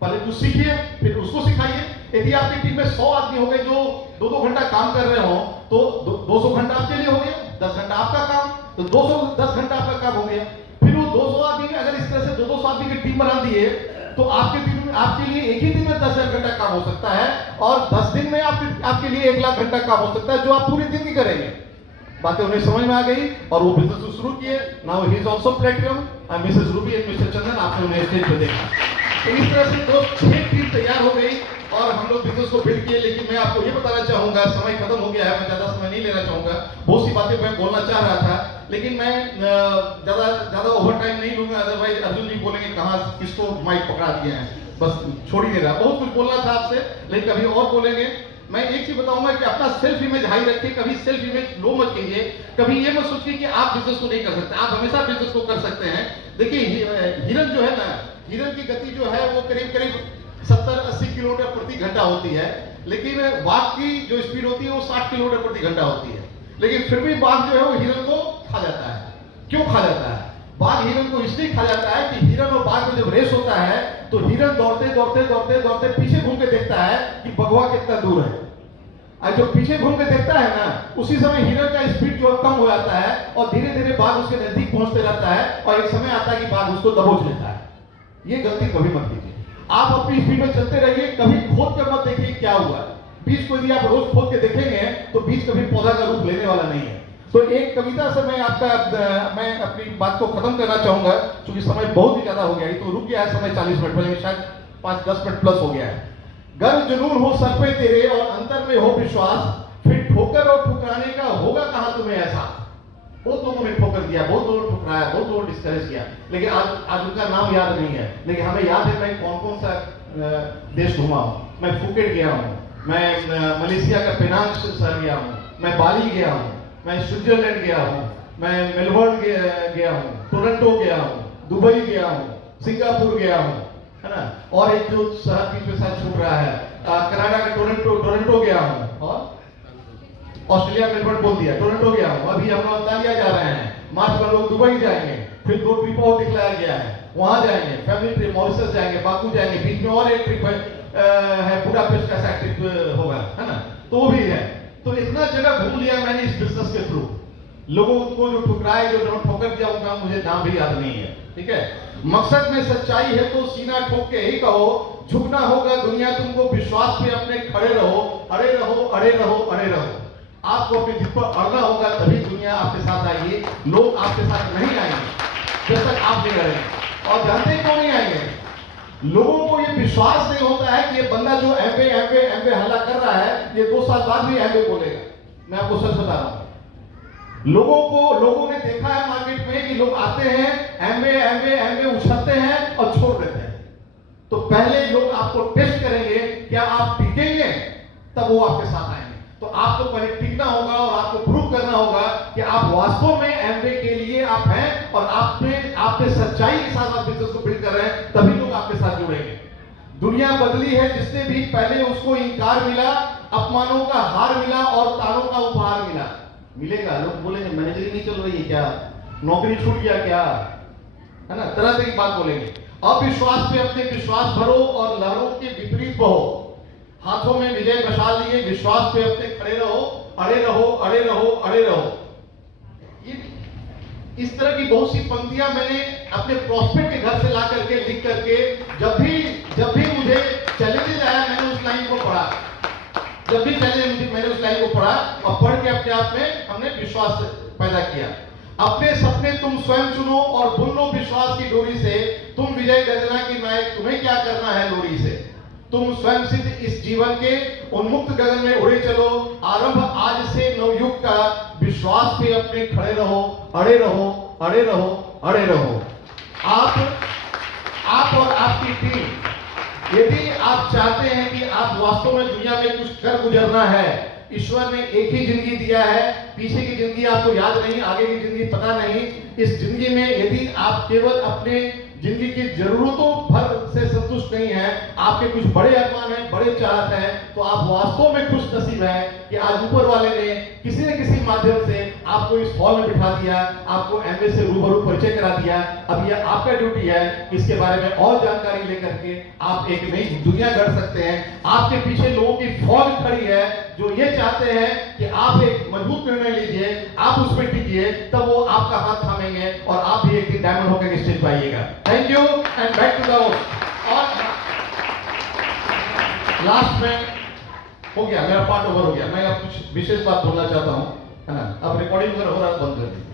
पहले कुछ सीखिए फिर उसको सिखाइए। यदि आपकी टीम में 100 आदमी हो गए जो 2-2 घंटा काम कर रहे हो, तो 200 घंटा आपके लिए हो गया, 10 घंटा आपका काम, तो 210 घंटा आपका काम हो गया। फिर वो 200 आदमी में अगर इस तरह से 200 आदमी की टीम बना दिए, तो आपके लिए एक ही दिन में 10,000 घंटा काम हो सकता है, और 10 दिन में आपके लिए 1 लाख घंटा काम हो सकता है, जो आप पूरी जिंदगी करेंगे। बातें उन्हें समझ में आ गई और वो बिजनेस शुरू किए। Now he is also platinum and Mrs Ruby and Mr Chandan, आपने उन्हें स्टेज पे देखा। तो इस तरह से 6 टीम तैयार हो गई और हम लोग बिजनेस को बिल्ड किए। लेकिन मैं आपको ये बताना चाहूंगा, समय खत्म हो गया है, मैं ज्यादा समय नहीं लेना चाहूंगा। बहुत सी बातें मैं बोलना चाह रहा था, लेकिन मैं ज्यादा ओवर टाइम नहीं लूंगा, अदरवाइज अर्जुन जी बोलेंगे कहाँ किसको माइक पकड़ा दिए हैं, बस छोड़ ही नहीं रहा। बहुत कुछ बोलना था आपसे, लेकिन कभी और बोलेंगे। मैं एक चीज बताऊंगा कि अपना सेल्फ इमेज हाई रखिए, कभी सेल्फ इमेज लो मत कीजिए। कभी ये मत सोचिए कि आप बिजनेस को नहीं कर सकते, आप हमेशा बिजनेस को कर सकते हैं। देखिए हिरन जो है ना, हिरन की गति जो है वो करीब 70-80 किलोमीटर प्रति घंटा होती है, लेकिन बाघ की जो स्पीड होती है वो 60 किलोमीटर प्रति घंटा होती है। लेकिन फिर भी बाघ जो है वो हिरन को खा जाता है। क्यों खा जाता है? बाघ हिरन को इसलिए खा जाता है कि हिरन और बाघ में जब रेस होता है तो हिरन दौड़ते पीछे घूम के देखता है कि बगवा कितना दूर है, और जो पीछे घूम के देखता है ना, उसी समय हिरन का स्पीड जो कम हो जाता है और धीरे धीरे बाघ उसके नजदीक पहुंचते रहता है, और एक समय आता है कि बाघ उसको दबोच लेता है। ये गलती कभी मत कीजिए। आप अपनी स्पीड में चलते रहिए, कभी खोद कर मत देखिए क्या हुआ। बीज को यदि आप रोज खोद के देखेंगे तो बीज कभी पौधा का रूप लेने वाला नहीं है। तो एक कविता से मैं अपनी बात को खत्म करना चाहूंगा, क्योंकि समय बहुत ही ज्यादा हो गया है। तो रुक गया है समय 40 मिनट, पहले शायद 5-10 मिनट प्लस हो गया है। गर्व जुनून हो सर पे तेरे और अंतर में हो विश्वास, फिर ठोकर और ठुकराने का होगा कहां तुम्हें ऐसा। बहुत लोगों ने ठोकर दिया, बहुत लोगों ने ठुकराया, बहुत लोगों ने डिस्करेज किया, लेकिन आज उनका नाम याद नहीं है। लेकिन हमें याद है मैं कौन कौन सा देश घूमा हूं। मैं फुकेट गया हूं, मैं मलेशिया का पेनांग शहर गया हूं, मैं बाली गया हूं, मैं स्विट्जरलैंड गया हूं, मैं मेलबर्न गया हूं, टोरंटो गया हूं, दुबई गया हूं, सिंगापुर गया हूं, है ना। और एक जो शहर बीच में साथ छूट रहा है, कनाडा का टोरंटो गया हूं, और ऑस्ट्रेलिया मेलबर्न बोल दिया, टोरंटो गया हूं। अभी हम लोग अंतालिया जा रहे हैं, मार्च में लोग दुबई जाएंगे, फिर 2 ट्रिप और दिखलाया गया है, वहां जाएंगे, फैमिली ट्रिप मॉरिशस जाएंगे, बाकू जाएंगे, बीच में और एक ट्रिप है बुडापेस्ट का सा ट्रिप होगा, है ना। तो वो भी है। तो इतना जगह घूम लिया मैंने इस बिजनेस के थ्रू। लोगों को जो ठुकराए, जो ठोकर दिया, उनका मुझे नाम भी याद नहीं है, ठीक है। मकसद में सच्चाई है तो सीना ठोक के ही कहो, झुकना होगा दुनिया तुमको, विश्वास पे अपने खड़े रहो, अड़े रहो, अड़े रहो, अड़े रहो। आपको अपनी जिद पर अड़ना होगा, तभी दुनिया आपके साथ आएगी। लोग आपके साथ नहीं आएंगे जब तक आप नहीं अड़ेंगे। और जानते क्यों नहीं आएंगे? लोगों को ये विश्वास नहीं होता है कि ये बंदा जो एमवे हल्ला कर रहा है, ये 2 साल बाद भी एमवे बोलेगा। मैं आपको सच बता रहा हूं। लोगों ने देखा है मार्केट में कि लोग आते हैं, एमवे उछलते हैं और छोड़ देते हैं। तो पहले लोग आपको टेस्ट करेंगे, क्या आप टिकेंगे, तब वो आपके साथ आएंगे। तो आपको पहले टिकना होगा और आपको प्रूव करना होगा कि आप वास्तव में एमवे के लिए आप हैं, और आपने सच्चाई के साथ आप बिजनेस को बिल्ड कर रहे हैं, तभी लोग आपके साथ जुड़ेंगे। दुनिया बदली है, जिसने भी पहले उसको इंकार मिला, अपमानों का हार मिला और तारों का उपहार मिलेगा। लोग बोलेंगे मैनेजरी नहीं चल रही है क्या, नौकरी छूट गया क्या, है ना, तरह तरह की बात बोलेंगे। अविश्वास पे अपने विश्वास भरो और लहरों के विपरीत बहो। हाथों में विजय मशाल लिए विश्वास पे अपने खड़े रहो, अड़े रहो, अड़े रहो, अड़े रहो। ये इस तरह की बहुत सी पंक्तियां मैंने अपने प्रॉस्पेक्ट के घर से ला करके लिख करके, जब भी मुझे चैलेंजेस आया, मैंने उस लाइन को पढ़ा। जब भी चैलेंज मैंने उस लाइन को पढ़ा और पढ़ के अपने आप में हमने विश्वास पैदा किया। अपने सपने तुम स्वयं चुनो और बुन लो विश्वास की डोरी से, तुम विजय गर्जना की नायक, तुम्हें क्या करना है लोरी से। तुम स्वयं सिद्ध इस जीवन के उन्मुक्त गगन में उड़े चलो, आरंभ आज से नवयुग का, विश्वास पे अपने खड़े रहो, अड़े रहो, अड़े रहो, अड़े रहो। आप और आपकी टीम, यदि आप चाहते हैं कि आप वास्तव में दुनिया में कुछ कर गुजरना है, ईश्वर ने एक ही जिंदगी दिया है, पीछे की जिंदगी आपको याद नहीं, आगे की जिंदगी पता नहीं। इस जिंदगी में यदि आप केवल अपने जिंदगी की जरूरतों भर से संतुष्ट नहीं है, आपके कुछ बड़े अरमान हैं, बड़े चाहत हैं, तो आप वास्तव में खुश नसीब हैं कि आज ऊपर वाले ने किसी न किसी माध्यम से आपको इस हॉल में बिठा दिया, आपको एमवे से रूबरू परिचय करा दिया। अब यह आपका ड्यूटी है इसके बारे में और जानकारी लेकर के आप एक नई दुनिया गढ़ सकते हैं। आपके पीछे लोगों की फौज खड़ी है जो ये चाहते हैं कि आप एक मजबूत निर्णय लीजिए, आप उस पर टिकिए, तब वो आपका हाथ थामेंगे और आप भी एक दिन डायमंड होकर स्टेज पर आइएगा। Thank you and back to the और लास्ट में हो गया, मेरा पार्ट ओवर हो गया। मैं अब कुछ विशेष बात बोलना चाहता हूं, है ना। अब रिकॉर्डिंग अगर हो रहा है बंद कर दीजिए।